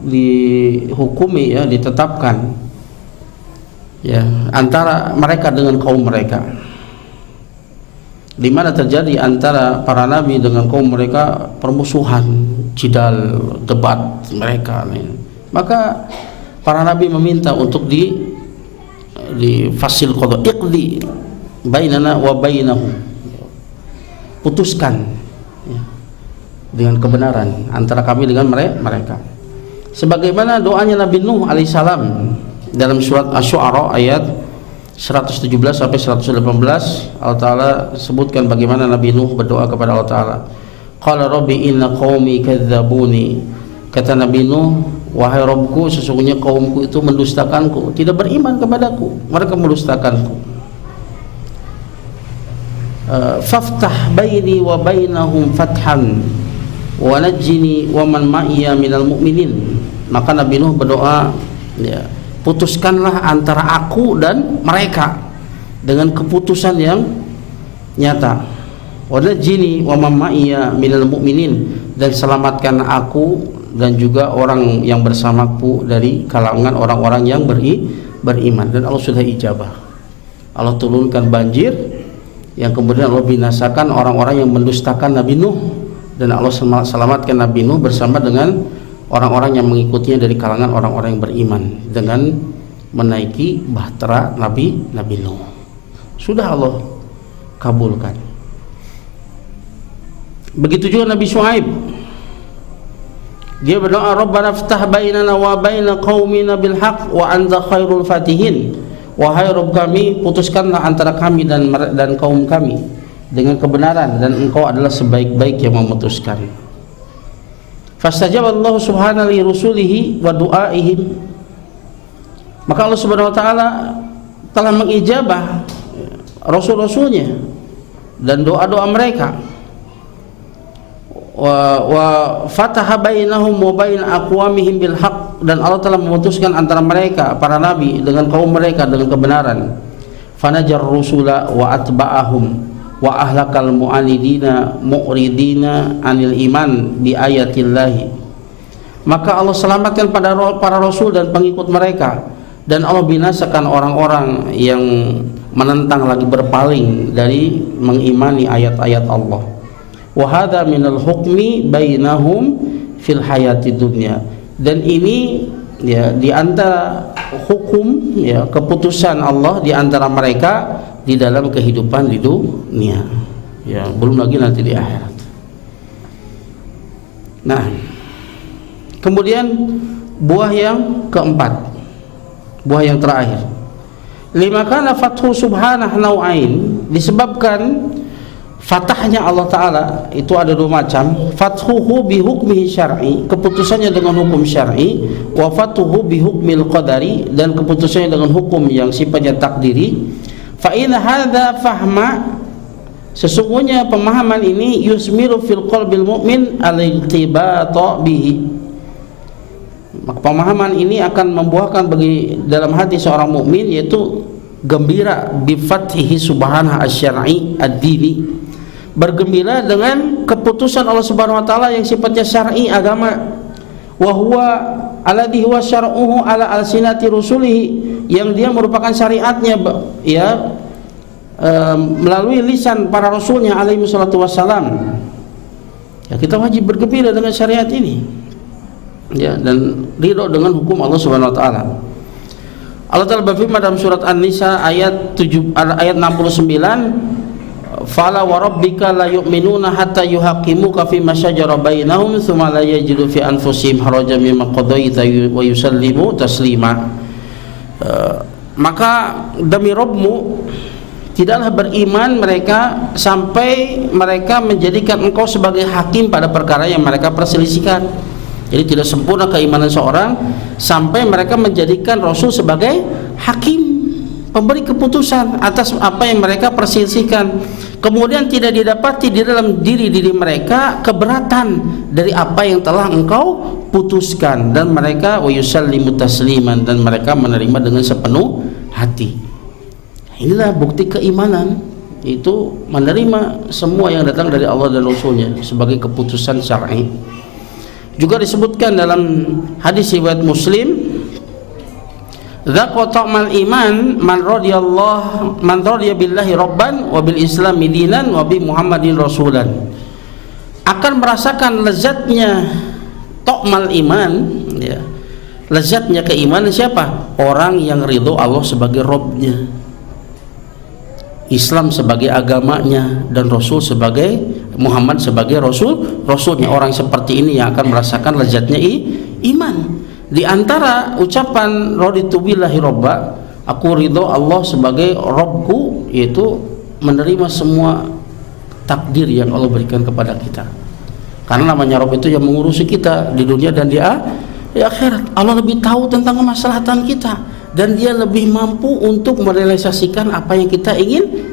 dihukumi, ya, ditetapkan, ya, antara mereka dengan kaum mereka, di mana terjadi antara para nabi dengan kaum mereka permusuhan, jidal, debat mereka. Maka para nabi meminta untuk difasil qadha, iqdi bainana wa bainahum, putuskan, ya, dengan kebenaran antara kami dengan mereka. Sebagaimana doanya Nabi Nuh alaihissalam dalam surat Asy-Syu'ara ayat 117 sampai 118, Allah Ta'ala sebutkan bagaimana Nabi Nuh berdoa kepada Allah Ta'ala. Qala rabbi inna qaumi kadzabuni, kata Nabi Nuh, wahai Rabbku, sesungguhnya kaumku itu mendustakanku, tidak beriman kepadaku, mereka mendustakanku. Faftah baini wa bainahum fathan wa najjini wa man ma'iya minal mu'minin. Maka Nabi Nuh berdoa, ya, putuskanlah antara aku dan mereka dengan keputusan yang nyata. Wa najjini wa man ma'iya minal mu'minin, dan selamatkan aku dan juga orang yang bersamaku dari kalangan orang-orang yang beriman. Dan Allah sudah ijabah. Allah turunkan banjir yang kemudian Allah binasakan orang-orang yang mendustakan Nabi Nuh, dan Allah selamatkan Nabi Nuh bersama dengan orang-orang yang mengikutinya dari kalangan orang-orang yang beriman dengan menaiki bahtera Nabi Nuh. Sudah Allah kabulkan. Begitu juga Nabi Syuaib, dia berdoa, Rabbana ftah bainana wa baina qaumina bil haqq wa anta khairul fatihin. Wahai Rabb kami, putuskanlah antara kami dan kaum kami dengan kebenaran, dan Engkau adalah sebaik-baik yang memutuskan. Fastajaba Allah subhanahu li rusulihi wa du'aihim. Maka Allah Subhanahu wa taala telah mengijabah rasul-rasulnya dan doa-doa mereka. Wa fataha bainahum wa bain aqwamihim bil haqq, dan Allah telah memutuskan antara mereka para nabi dengan kaum mereka dengan kebenaran. Fanajar rusula wa atba'ahum wa ahlakal mu'anidina mu'ridina anil iman bi ayatillahi. Maka Allah selamatkan pada para rasul dan pengikut mereka, dan Allah binasakan orang-orang yang menentang lagi berpaling dari mengimani ayat-ayat Allah. Wa hadza minal hukmi bainahum fil hayati dunya, dan ini, ya, di antara hukum, ya, keputusan Allah di antara mereka di dalam kehidupan di dunia, ya, belum lagi nanti di akhirat. Nah, kemudian buah yang keempat, buah yang terakhir, lima kana fathu subhanahu nau'ain, disebabkan fatahnya Allah Ta'ala itu ada dua macam. Fathuhu bihukmihi syar'i, keputusannya dengan hukum syar'i, wa fathuhu bihukmil qadari, dan keputusannya dengan hukum yang sifatnya takdiri. Fa in hadza fahma, sesungguhnya pemahaman ini yusmiru fil qalbil mu'min al-iltibata bihi, maka pemahaman ini akan membuahkan bagi dalam hati seorang mukmin, yaitu gembira bi fathihi subhanahu asy-syar'i ad-dini, bergembira dengan keputusan Allah Subhanahu wa taala yang sifatnya syar'i, agama. Wa huwa alladhi huwa syar'uhu ala alsinati rusulihi, yang dia merupakan syariatnya, ya, melalui lisan para rasulnya alaihi salatu wassalam. Ya, kita wajib bergembira dengan syariat ini, ya, dan ridho dengan hukum Allah Subhanahu wa taala. Allah Ta'ala berfirman dalam surat An-Nisa ayat 69, fala wa rabbika la yu'minuna hatta yuhaqqimuka fima syajara bainahum tsumma la yajidu fi anfusihim harajan mimma qadaita wa yusallimu taslima. Maka demi Rabbmu, tidaklah beriman mereka sampai mereka menjadikan engkau sebagai hakim pada perkara yang mereka perselisihkan. Jadi tidak sempurna keimanan seorang sampai mereka menjadikan Rasul sebagai hakim, pemberi keputusan atas apa yang mereka perselisihkan. Kemudian tidak didapati di dalam diri mereka keberatan dari apa yang telah engkau putuskan, dan mereka wa yusallimu tasliman, dan mereka menerima dengan sepenuh hati. Inilah bukti keimanan, itu menerima semua yang datang dari Allah dan Rasulnya sebagai keputusan syar'i. Juga disebutkan dalam hadis riwayat Muslim, "Dzaqa ta'mal iman man radiya billahi rabban wa bil islami dinan wa bi Muhammadin rasulan." Akan merasakan lezatnya ta'mal iman, ya. Lezatnya keimanan siapa? Orang yang ridho Allah sebagai Rabbnya, Islam sebagai agamanya, dan Muhammad sebagai rasulnya. Orang seperti ini yang akan merasakan lezatnya iman. Di antara ucapan raditu billahi robba, aku ridho Allah sebagai Rabbku, yaitu menerima semua takdir yang Allah berikan kepada kita. Karena namanya Rabb itu yang mengurusi kita di dunia dan di akhirat. Allah lebih tahu tentang kemaslahatan kita, dan dia lebih mampu untuk merealisasikan apa yang kita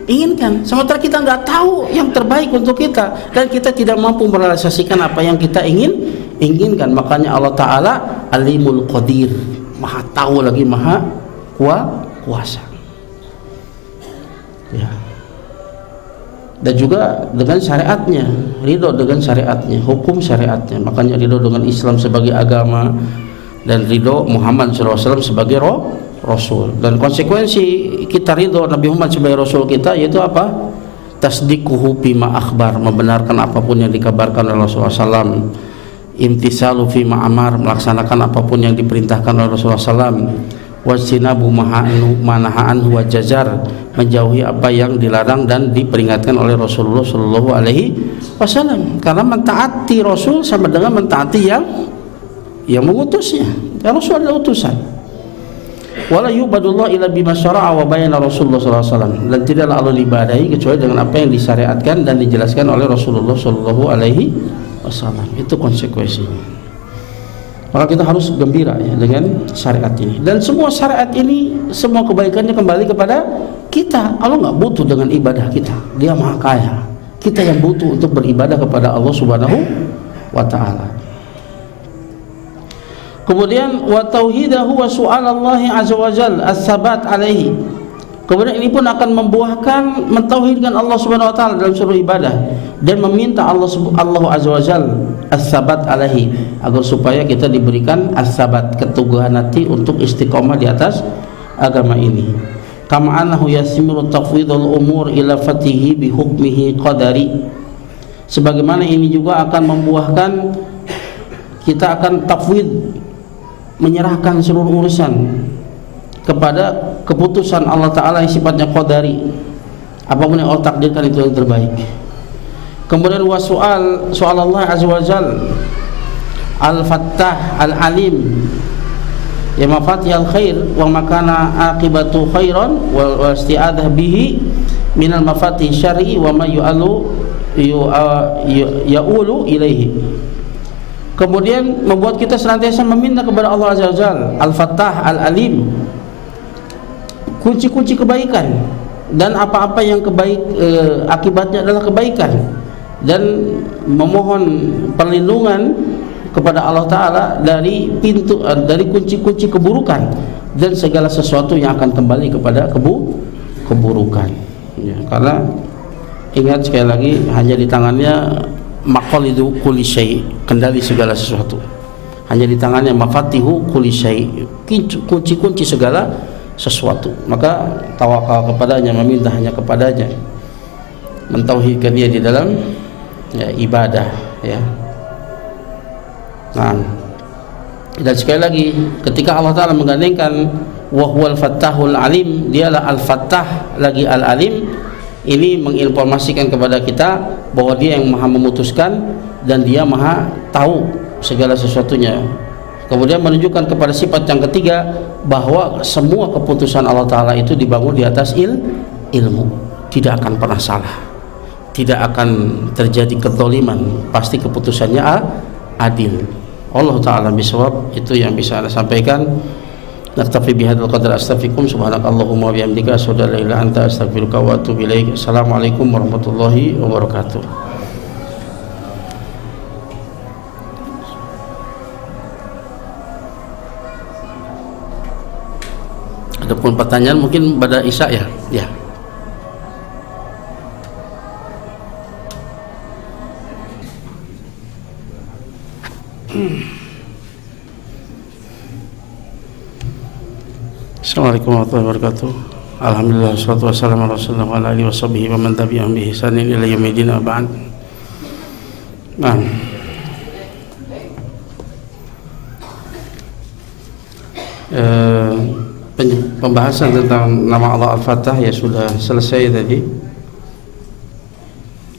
inginkan. Sementara kita nggak tahu yang terbaik untuk kita, dan kita tidak mampu merealisasikan apa yang kita inginkan. Makanya Allah Ta'ala Alimul Qadir, maha tahu lagi maha kuasa, ya. Dan juga dengan syariatnya, ridho dengan syariatnya, hukum syariatnya. Makanya ridho dengan Islam sebagai agama, dan ridho Muhammad SAW sebagai Rasul. Dan konsekuensi kita ridho Nabi Muhammad sebagai Rasul kita yaitu apa? Tasdiquhu bima akhbar, membenarkan apapun yang dikabarkan oleh Rasulullah SAW. Imtisalu fima amar, melaksanakan apapun yang diperintahkan oleh Rasulullah SAW. Wajtinabu manahaan wa jajar, menjauhi apa yang dilarang dan diperingatkan oleh Rasulullah SAW. Karena mentaati Rasul sama dengan mentaati yang mengutusnya. Rasul adalah utusan. Wala yubadullah illa bima syara'a wa bayana Rasulullah SAW, dan tidaklah Allah diibadahi kecuali dengan apa yang disyariatkan dan dijelaskan oleh Rasulullah SAW. Itu konsekuensinya. Maka kita harus gembira ya dengan syariat ini, dan semua syariat ini, semua kebaikannya kembali kepada kita. Allah nggak butuh dengan ibadah kita, Dia maha kaya. Kita yang butuh untuk beribadah kepada Allah Subhanahu wa Ta'ala. Kemudian wa tauhidahu wa su'alallahi azza wa jalla as-sabat alaihi. Kemudian ini pun akan membuahkan mentauhidkan Allah Subhanahu wa Ta'ala dalam seluruh ibadah, dan meminta Allah azza wa jalla as-sabat alaihi, agar supaya kita diberikan as-sabat, keteguhan hati untuk istiqomah di atas agama ini. Kama annahu yasmiru tafwidul umur ila fatihi bi hukmihi qadari. Sebagaimana ini juga akan membuahkan kita akan tafwid, menyerahkan seluruh urusan kepada keputusan Allah Ta'ala yang sifatnya qadari. Apapun yang Allah takdirkan itu yang terbaik. Kemudian wa soal Allah azza wa jal al-fattah al-alim, ya mafatihal khair wa makana aqibatu khairan wa isti'adah bihi minal mafatih syar'i wa ma ya'ulu ilaihi. Kemudian membuat kita senantiasa meminta kepada Allah azza wa jal al-fattah al-alim, kunci-kunci kebaikan, dan apa-apa yang akibatnya adalah kebaikan, dan memohon perlindungan kepada Allah Ta'ala dari kunci-kunci keburukan dan segala sesuatu yang akan kembali kepada keburukan ya. Karena ingat sekali lagi, hanya di tangannya maqalidu kulli syai', kendali segala sesuatu. Hanya di tangannya mafatihu kulli syai', kunci-kunci segala sesuatu. Maka tawakal kepadanya, meminta hanya kepadanya, mentauhidkan dia di dalam ibadah ya. Nah, dan sekali lagi, ketika Allah Ta'ala menggandengkan wahwal fattahul alim, dialah al-fattah lagi al-alim, ini menginformasikan kepada kita bahwa dia yang maha memutuskan dan dia maha tahu segala sesuatunya. Kemudian menunjukkan kepada sifat yang ketiga, bahwa semua keputusan Allah Ta'ala itu dibangun di atas ilmu, tidak akan pernah salah, tidak akan terjadi kezaliman, pasti keputusannya adil. Allah Ta'ala bisawab. Itu yang bisa Anda sampaikan. Naktafi bihadzal qadar, astaghfirukum, subhanakallahumma wa bihamdika, asyhadu an la ilaha illa anta, astaghfiruka wa atubu ilaik. Assalamualaikum warahmatullahi wabarakatuh. Adapun pertanyaan mungkin pada Isya ya. Ya. Assalamualaikum warahmatullahi wabarakatuh. Alhamdulillah wassalatu wassalamu ala Rasulillah wa ala alihi washabihi wa man tabi'ahum bi ihsanin ila yaumil ba'd. Nah, pembahasan tentang nama Allah Al-Fattah ya sudah selesai tadi.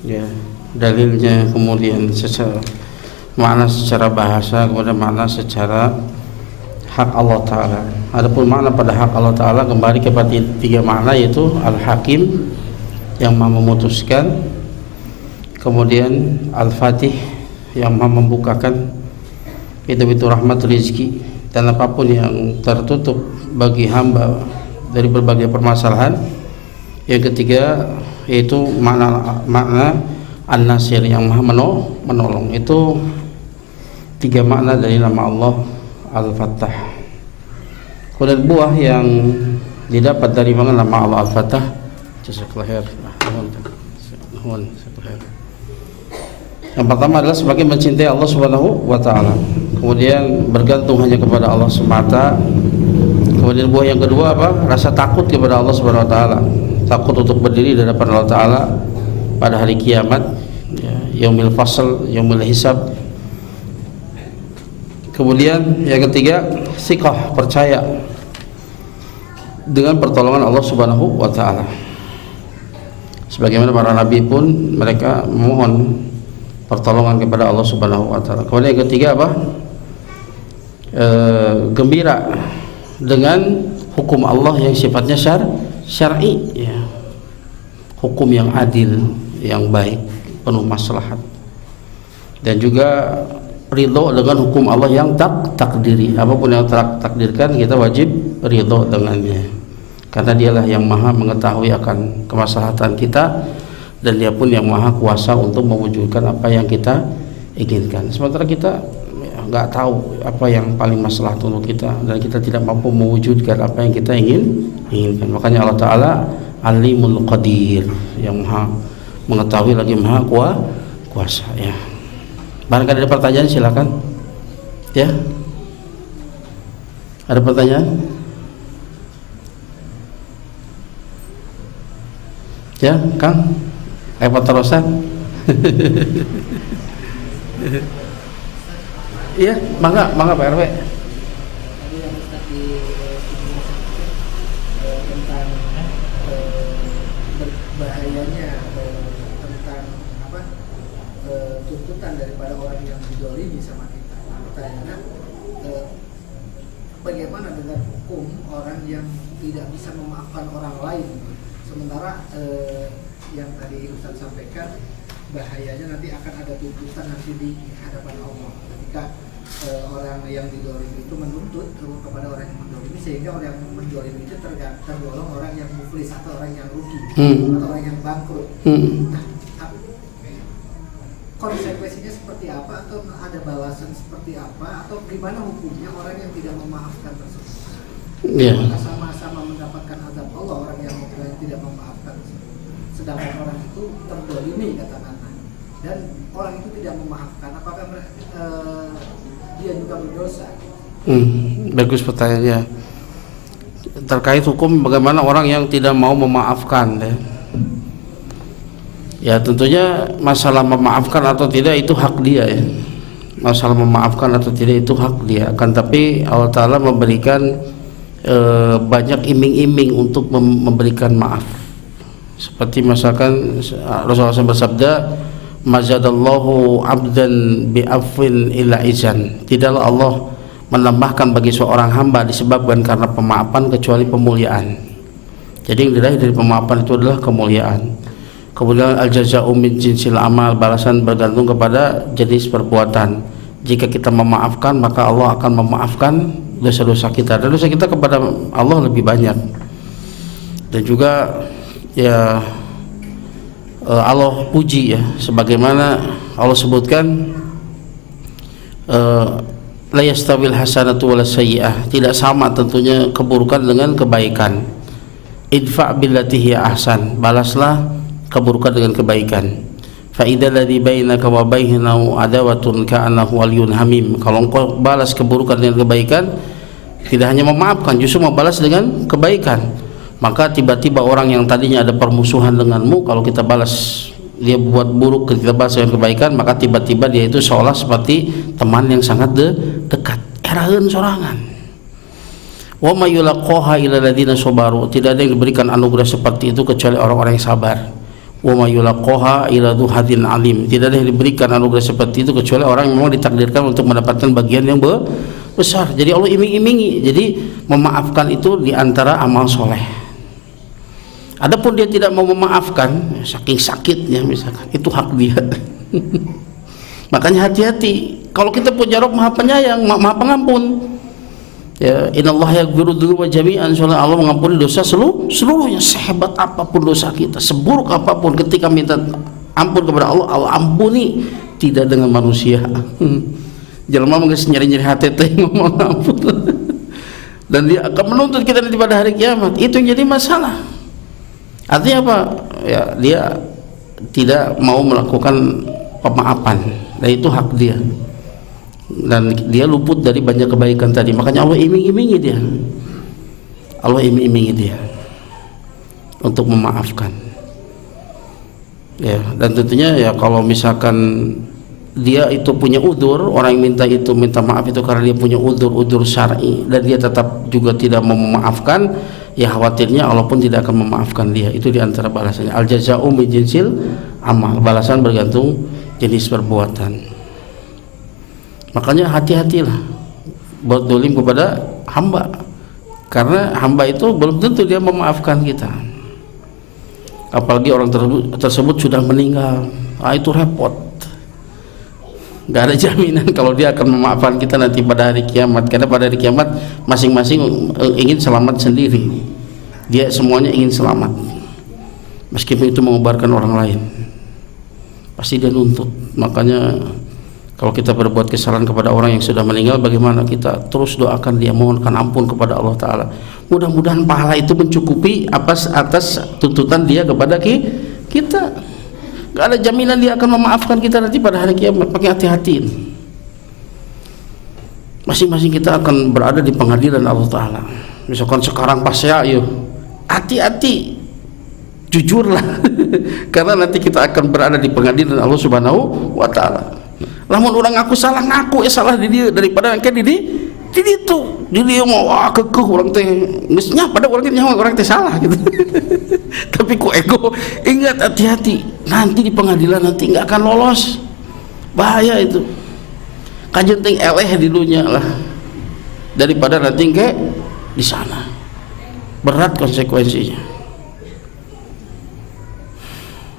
Ya, dalilnya, kemudian secara makna secara bahasa, kemudian makna secara hak Allah Ta'ala. Adapun makna pada hak Allah Ta'ala kembali kepada tiga makna, yaitu Al-Hakim yang maha memutuskan, kemudian Al-Fatih yang maha membukakan pintu-pintu rahmat, rezeki, dan apapun yang tertutup bagi hamba dari berbagai permasalahan. Yang ketiga yaitu makna An-Nasir yang maha menolong. Itu tiga makna dari nama Allah Al-Fattah. Kemudian buah yang didapat dari nama Allah Al-Fattah, jazakallahu khair. Yang pertama adalah semakin mencintai Allah Subhanahu wa taala. Kemudian bergantung hanya kepada Allah semata. Kemudian buah yang kedua apa? Rasa takut kepada Allah Subhanahu wa taala. Takut untuk berdiri di hadapan Allah Ta'ala pada hari kiamat, ya, yaumil fasl, yaumil hisab. Kemudian yang ketiga, siqah, percaya dengan pertolongan Allah Subhanahu wa taala. Sebagaimana para nabi pun mereka memohon pertolongan kepada Allah Subhanahu wa taala. Kemudian yang ketiga apa? Gembira dengan hukum Allah yang sifatnya syar'i, ya. Hukum yang adil, yang baik, penuh maslahat. Dan juga ridho dengan hukum Allah yang takdiri. Apapun yang takdirkan kita wajib ridho dengannya, karena dialah yang maha mengetahui akan kemaslahatan kita, dan dia pun yang maha kuasa untuk mewujudkan apa yang kita inginkan. Sementara kita nggak tahu apa yang paling maslahat untuk kita, dan kita tidak mampu mewujudkan apa yang kita inginkan. Makanya Allah Ta'ala Alimul Qadir, yang maha mengetahui lagi maha kuasa, ya. Barangkali ada pertanyaan, silakan. Ya, ada pertanyaan? Ya, Kang, terusan. Iya, mangga Pak RW. Bahayanya tentang apa, tuntutan daripada orang yang dizalimi sama kita. Pertanyaannya, bagaimana dengan hukum orang yang tidak bisa memaafkan orang lain, sementara yang tadi Ustaz sampaikan bahayanya nanti akan ada tuntutan nanti di hadapan Allah ketika orang yang dizalimi itu menuntut kepada orang yang menzalimi, sehingga orang yang menzalimi itu tergolong orang yang muflis atau orang yang rugi atau orang yang bangkrut. Nah, konsekuensinya seperti apa, atau ada balasan seperti apa, atau gimana hukumnya orang yang tidak memaafkan tersebut? Apakah sama-sama mendapatkan azab Allah orang yang tidak memaafkan tersebut, sedangkan orang itu terzalimi katakanlah, dan orang itu tidak memaafkan, apakah dia juga berdosa? Bagus pertanyaannya. Terkait hukum bagaimana orang yang tidak mau memaafkan, ya. Ya, tentunya masalah memaafkan atau tidak itu hak dia, ya. Masalah memaafkan atau tidak itu hak dia. Akan tapi Allah Ta'ala memberikan banyak iming-iming untuk memberikan maaf. Seperti misalkan Rasulullah SAW bersabda, mazadallahu abdan bi'afwin ila izan. Tidaklah Allah menambahkan bagi seorang hamba disebabkan karena pemaafan kecuali pemuliaan. Jadi yang diraih dari pemaafan itu adalah kemuliaan. Kemudian al-jaza'u min jinsil amal, balasan bergantung kepada jenis perbuatan. Jika kita memaafkan, maka Allah akan memaafkan dosa-dosa kita. Dan dosa kita kepada Allah lebih banyak. Dan juga ya Allah puji, ya, sebagaimana Allah sebutkan la yastawil hasanatu wala sayyi'ah, tidak sama tentunya keburukan dengan kebaikan. Idfa billati hiya ahsan, balaslah keburukan dengan kebaikan. Fa idzal ladzi bainaka wa bainahu adawatun ka'annahu waliyyun hamim, kalau engkau balas keburukan dengan kebaikan, Tidak hanya memaafkan, justru membalas dengan kebaikan. Maka tiba-tiba orang yang tadinya ada permusuhan denganmu, kalau kita balas, dia buat buruk, kita balas dengan kebaikan, maka tiba-tiba dia itu seolah seperti teman yang sangat dekat. Eraheun sorangan. Wa may yulaqaha illa alladziina sabaru. Tidak ada yang diberikan anugerah seperti itu kecuali orang-orang yang sabar. Wa may yulaqaha illa dzu hadzin alim. Tidak ada yang diberikan anugerah seperti itu kecuali orang yang memang ditakdirkan untuk mendapatkan bagian yang besar. Jadi Allah iming-imingi. Jadi memaafkan itu diantara amal soleh. Adapun dia tidak mau memaafkan, saking sakitnya misalkan, itu hak dia. Makanya hati-hati. Kalau kita punya Rabb Maha Penyayang, Maha Pengampun. Ya, innallaha yaghfiru dzunuba jami'an. Soalnya Allah mengampuni dosa seluruhnya, sehebat apapun dosa kita, seburuk apapun, ketika minta ampun kepada Allah, Allah ampuni. Tidak dengan manusia. Jelema mah geus nyeri-nyeri hati teh ngomong ampun. Dan dia akan menuntut kita nanti pada hari kiamat. Itu yang jadi masalah. Artinya apa? Ya, dia tidak mau melakukan pemaafan, dan itu hak dia. Dan dia luput dari banyak kebaikan tadi. Makanya Allah iming-imingi dia. Allah iming-imingi dia untuk memaafkan. Ya, dan tentunya ya kalau misalkan dia itu punya udzur, orang yang minta maaf itu karena dia punya udzur syar'i, dan dia tetap juga tidak mau memaafkan, ya khawatirnya Allah pun tidak akan memaafkan dia. Itu diantara balasannya. Al jazaa'u min jinsil amal. Balasan bergantung jenis perbuatan. Makanya hati-hatilah buat dolim kepada hamba, karena hamba itu belum tentu dia memaafkan kita. Apalagi orang tersebut sudah meninggal, itu repot. Gak ada jaminan kalau dia akan memaafkan kita nanti pada hari kiamat, karena pada hari kiamat masing-masing ingin selamat sendiri. Dia semuanya ingin selamat, meskipun itu mengobarkan orang lain, pasti dia nuntut. Makanya kalau kita berbuat kesalahan kepada orang yang sudah meninggal, bagaimana kita terus doakan dia, mohonkan ampun kepada Allah Ta'ala. Mudah-mudahan pahala itu mencukupi atas tuntutan dia kepada kita. Gak ada jaminan dia akan memaafkan kita nanti pada hari kiamat. Pakai hati-hati. Masing-masing kita akan berada di pengadilan Allah Ta'ala. Misalkan sekarang pas ya, yuk hati-hati, jujurlah. Karena nanti kita akan berada di pengadilan Allah Subhanahu wa Ta'ala. Lamun orang ngaku salah, ngaku salah di dia, daripada engke di dia mau kekeh orang teh geus nya, pada orang teh nyawa orang teh salah gitu. Tapi ku ego, ingat hati-hati, nanti di pengadilan nanti nggak akan lolos, bahaya itu. Kajen ting eleh di dunia lah, daripada nanti engke di sana, berat konsekuensinya.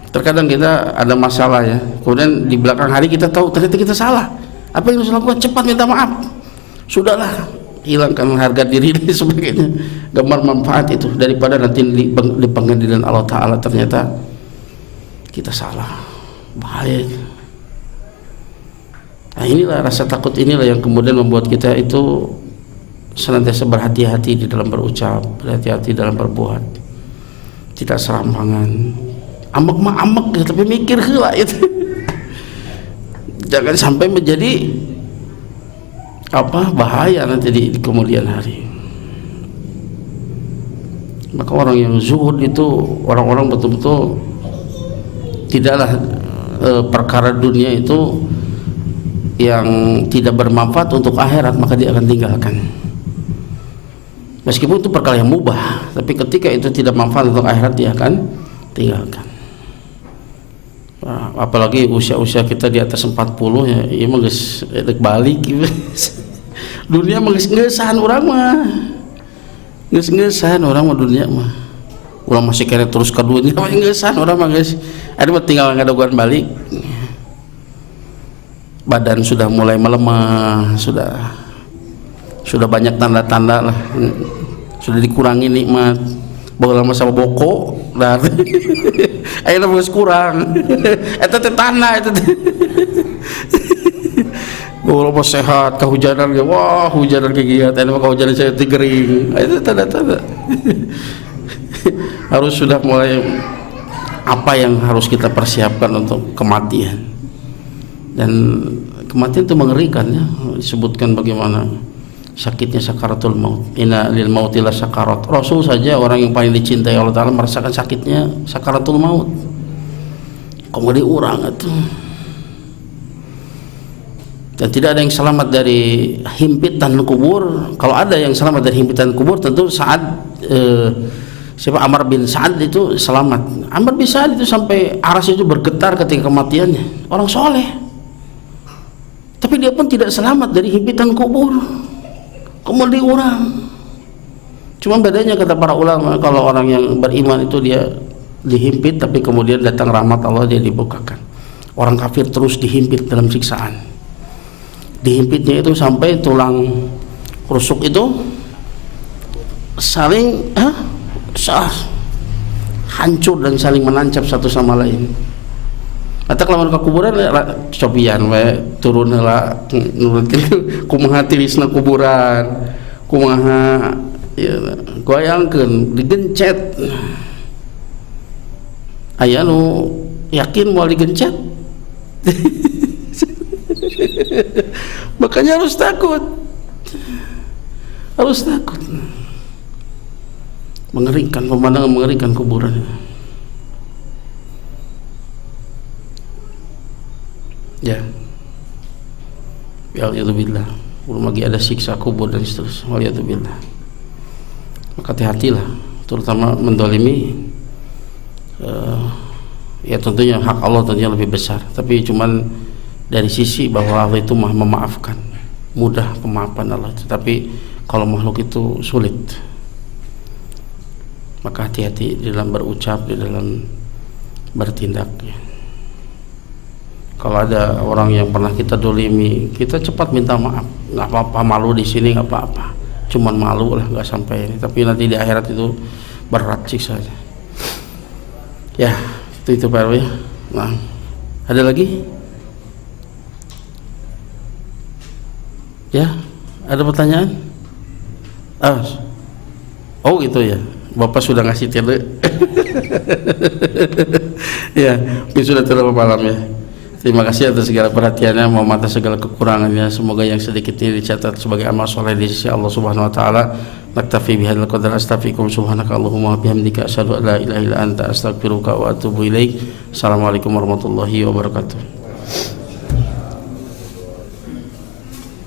Terkadang kita ada masalah ya, kemudian di belakang hari kita tahu ternyata kita salah. Apa yang harus lakukan? Cepat minta maaf. Sudahlah, hilangkan harga diri dan sebagainya. Gambar manfaat itu, daripada nanti di pengadilan Allah Ta'ala ternyata kita salah, bahaya. Nah inilah rasa takut, inilah yang kemudian membuat kita itu senantiasa berhati-hati di dalam berucap, berhati-hati dalam berbuat, tidak serampangan. Amek mah amek, tapi mikir heula itu. Jangan sampai menjadi bahaya nanti di kemudian hari. Maka orang yang zuhud itu orang-orang betul-betul tidaklah perkara dunia itu yang tidak bermanfaat untuk akhirat, maka dia akan tinggalkan. Meskipun itu perkara yang mubah, tapi ketika itu tidak manfaat untuk akhirat, dia akan tinggalkan. Nah, apalagi usia-usia kita di atas 40 ya, iya mah geus balik gitu. Dunia mah geus ngeusan urang mah. Geus ngeusan urang mah dunia mah. Urang masih kere terus ka dunia mah ngeusan urang mah geus. Ada mah tinggal ngadogan balik. Badan sudah mulai melemah, sudah banyak tanda-tanda lah. Sudah dikurangi nikmat. Bawa lama sama boko dan akhirnya harus kurang. Eta teh tanah eta teh. Bawa lama sehat, kehujanan ge, wah hujanan kegiatan, mah kehujanan saya gering. Itu tanda-tanda. Harus sudah mulai apa yang harus kita persiapkan untuk kematian. Dan kematian itu mengerikan ya. Disebutkan bagaimana sakitnya sakaratul maut. Inna lil mauti la sakarat. Rasul saja orang yang paling dicintai Allah Ta'ala merasakan sakitnya sakaratul maut. Kemudian orang itu. Dan tidak ada yang selamat dari himpitan kubur. Kalau ada yang selamat dari himpitan kubur, tentu Sa'ad siapa Amr bin Sa'ad itu selamat. Amr bin Sa'ad itu sampai aras itu bergetar ketika kematiannya. Orang soleh, tapi dia pun tidak selamat dari himpitan kubur. Kemudian orang, cuma bedanya kata para ulama, kalau orang yang beriman itu dia dihimpit, tapi kemudian datang rahmat Allah, dia dibukakan. Orang kafir terus dihimpit dalam siksaan. Dihimpitnya itu sampai tulang rusuk itu saling hancur dan saling menancap satu sama lain. Atau kalau ke kuburan cobian we turun lah nurutkeun kumaha tirisna kuburan, kumaha ya goyangkeun digencet. Aya nu yakin moal digencet. Makanya harus takut. Harus takut. Mengerikan, pemandangan mengerikan kuburan. Ya, waliyadzubillah, belum lagi ada siksa kubur dan seterusnya. Waliyadzubillah. Maka hati-hatilah, terutama mendolimi. Ya tentunya hak Allah tentunya lebih besar, tapi cuman dari sisi bahwa Allah itu maha memaafkan, mudah pemaafan Allah itu. Tapi kalau makhluk itu sulit. Maka hati-hati di dalam berucap, di dalam bertindak. Kalau ada orang yang pernah kita dolimi, kita cepat minta maaf. Nggak apa-apa, malu di sini nggak apa-apa. Cuman malu lah, nggak sampai ini. Tapi nanti di akhirat itu berat siksanya. Ya, itu Pak RW. Nah, ada lagi? Ya, ada pertanyaan? Oh gitu ya. Bapak sudah ngasih tele. Ya, mungkin sudah terlalu malam ya. Terima kasih atas segala perhatiannya, mohon maaf atas segala kekurangannya. Semoga yang sedikit ini dicatat sebagai amal soleh di sisi Allah Subhanahu wa taala. Naktafi bihadzal qadar, astaghfiruka subhanaka Allahumma bihamdika asyhadu an la ilaha illa anta astaghfiruka wa atubu ilaik. Assalamualaikum warahmatullahi wabarakatuh.